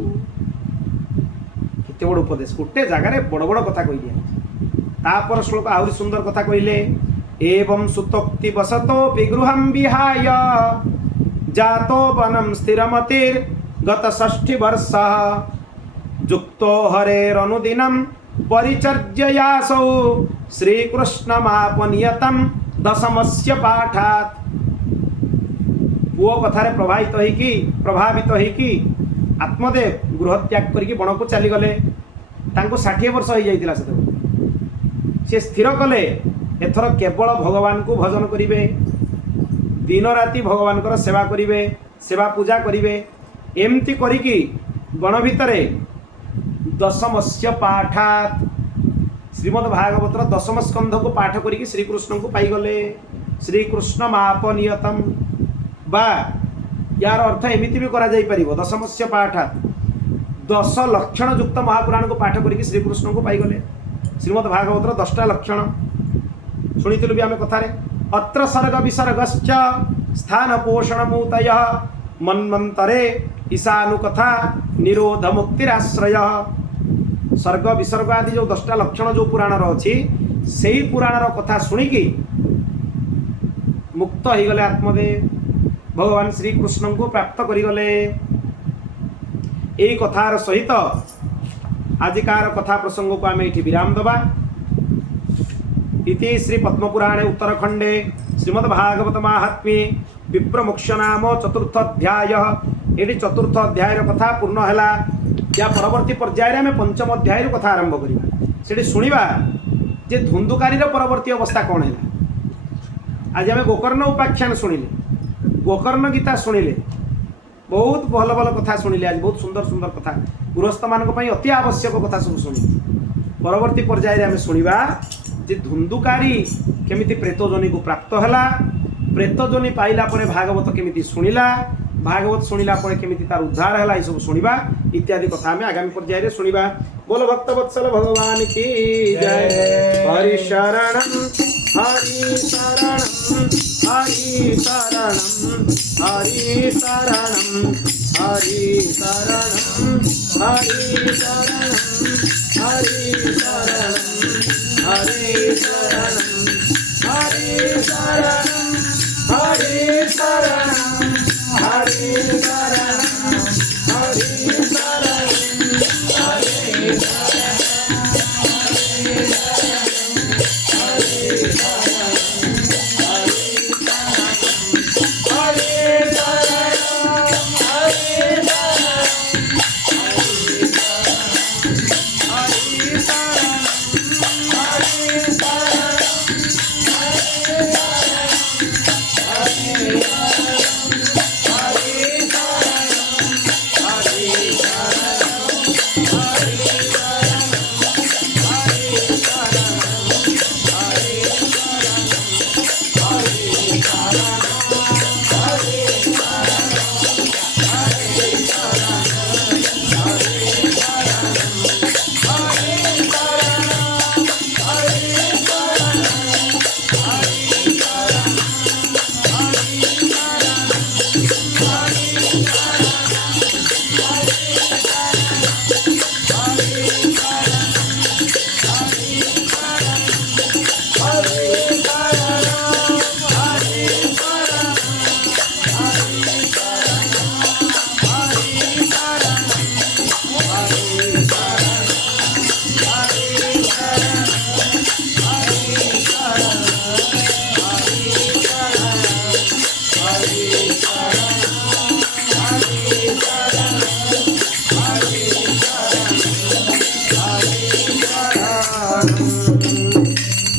केते बड़ उपदेश गोटे जगार बड़ बड़ कथा कह दिया तापर श्लोक आहरी सुंदर कथा कहले एवं सुतोक्ति वसतो विगृहं विहाय जातो वनं स्थिरमतिर् गत 60 वर्षः युक्तो हरेरनुदिनं परिचर्ययासौ श्रीकृष्णमापनियतं दशमस्य पाठात् पुओ कथारे प्रभावित होइकी आत्मदेव गृह त्याग करके बण को चली गले 60 वर्ष हो जाइतिला से स्थिर कले एथर केवल भगवान को भजन करिवे दिन राति भगवान को सेवा करिवे सेवा पूजा करिवे एमती करिकी गण भितरे दशमस्य पाठात श्रीमद् भागवतर दशम स्कंध को पाठ करिकी श्रीकृष्ण को पाईगले श्रीकृष्ण मापनियतम बा यार अर्थ एमिति भी करा जाई परिबो दशमस्य पाठात 10 लक्षण युक्त महापुराण को पाठ करिकी श्रीकृष्ण को पाईगले श्रीमद् भागवतर 10टा लक्षण शुणिथिलु भी आमे कथारे अत्र सर्ग विसर्गश्च स्थान पोषण मूतय मन्वंतरे ईशानु कथा निरोध मुक्तिराश्रय सर्ग विसर्ग आदि जो 10टा लक्षण जो पुराण अच्छी से ही पुराण कथा शुणिकी मुक्त हो गले आत्मदेव भगवान श्री कृष्ण को प्राप्त करिगले। यही कथार सहित आजिकार कथा प्रसंग को आम ये विराम दबा। इति श्री पद्मपुराणे उत्तरखंडे श्रीमद्भागवत महात्म्ये विप्रमोक्ष नाम चतुर्थ अध्याय ये चतुर्थ अध्याय कथा पूर्ण है। या परवर्ती पर्याय आम पंचम अध्याय कथा आरंभ करवा से शुणा जे धुंधुकारी परवर्ती अवस्था कौन है। आज आम गोकर्ण उपाख्यान शुणिले गोकर्ण गीता शुणिले बहुत भल भल कथा शुणिले। आज बहुत सुंदर सुंदर कथा गृहस्थ मान अति आवश्यक कथा सब शुणिले। परवर्ती पर्याय आम शुणा जे धुंधुकारी केमिति प्रेतजोनि को प्राप्त है प्रेतजोनि पाइला परे भागवत केमिति शुणिला भागवत शुणिला परे केमिति तार उद्धार है ये सब शुणा इत्यादि कथा आम आगामी पर्याय शुणा। बोलो भक्तवत्सल भगवान की जय। हरि शरणं हरि शरणं हरि शरणं हरि शरणं हरि शरणं हरि शरणं हरि शरणं हरि शरणं हरि शरणं हरि शरणं हरि शरणं हरि शरणं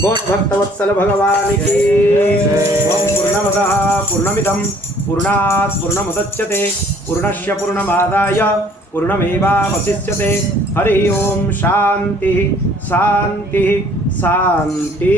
भक्तवत्सल भगवान की ओम पूर्णमदः पूर्णमिदं पूर्णात् पूर्णमुदच्यते पूर्णस्य पूर्णमादाय पूर्णमेवावशिष्यते। हरि ओम शांति शांति शांति।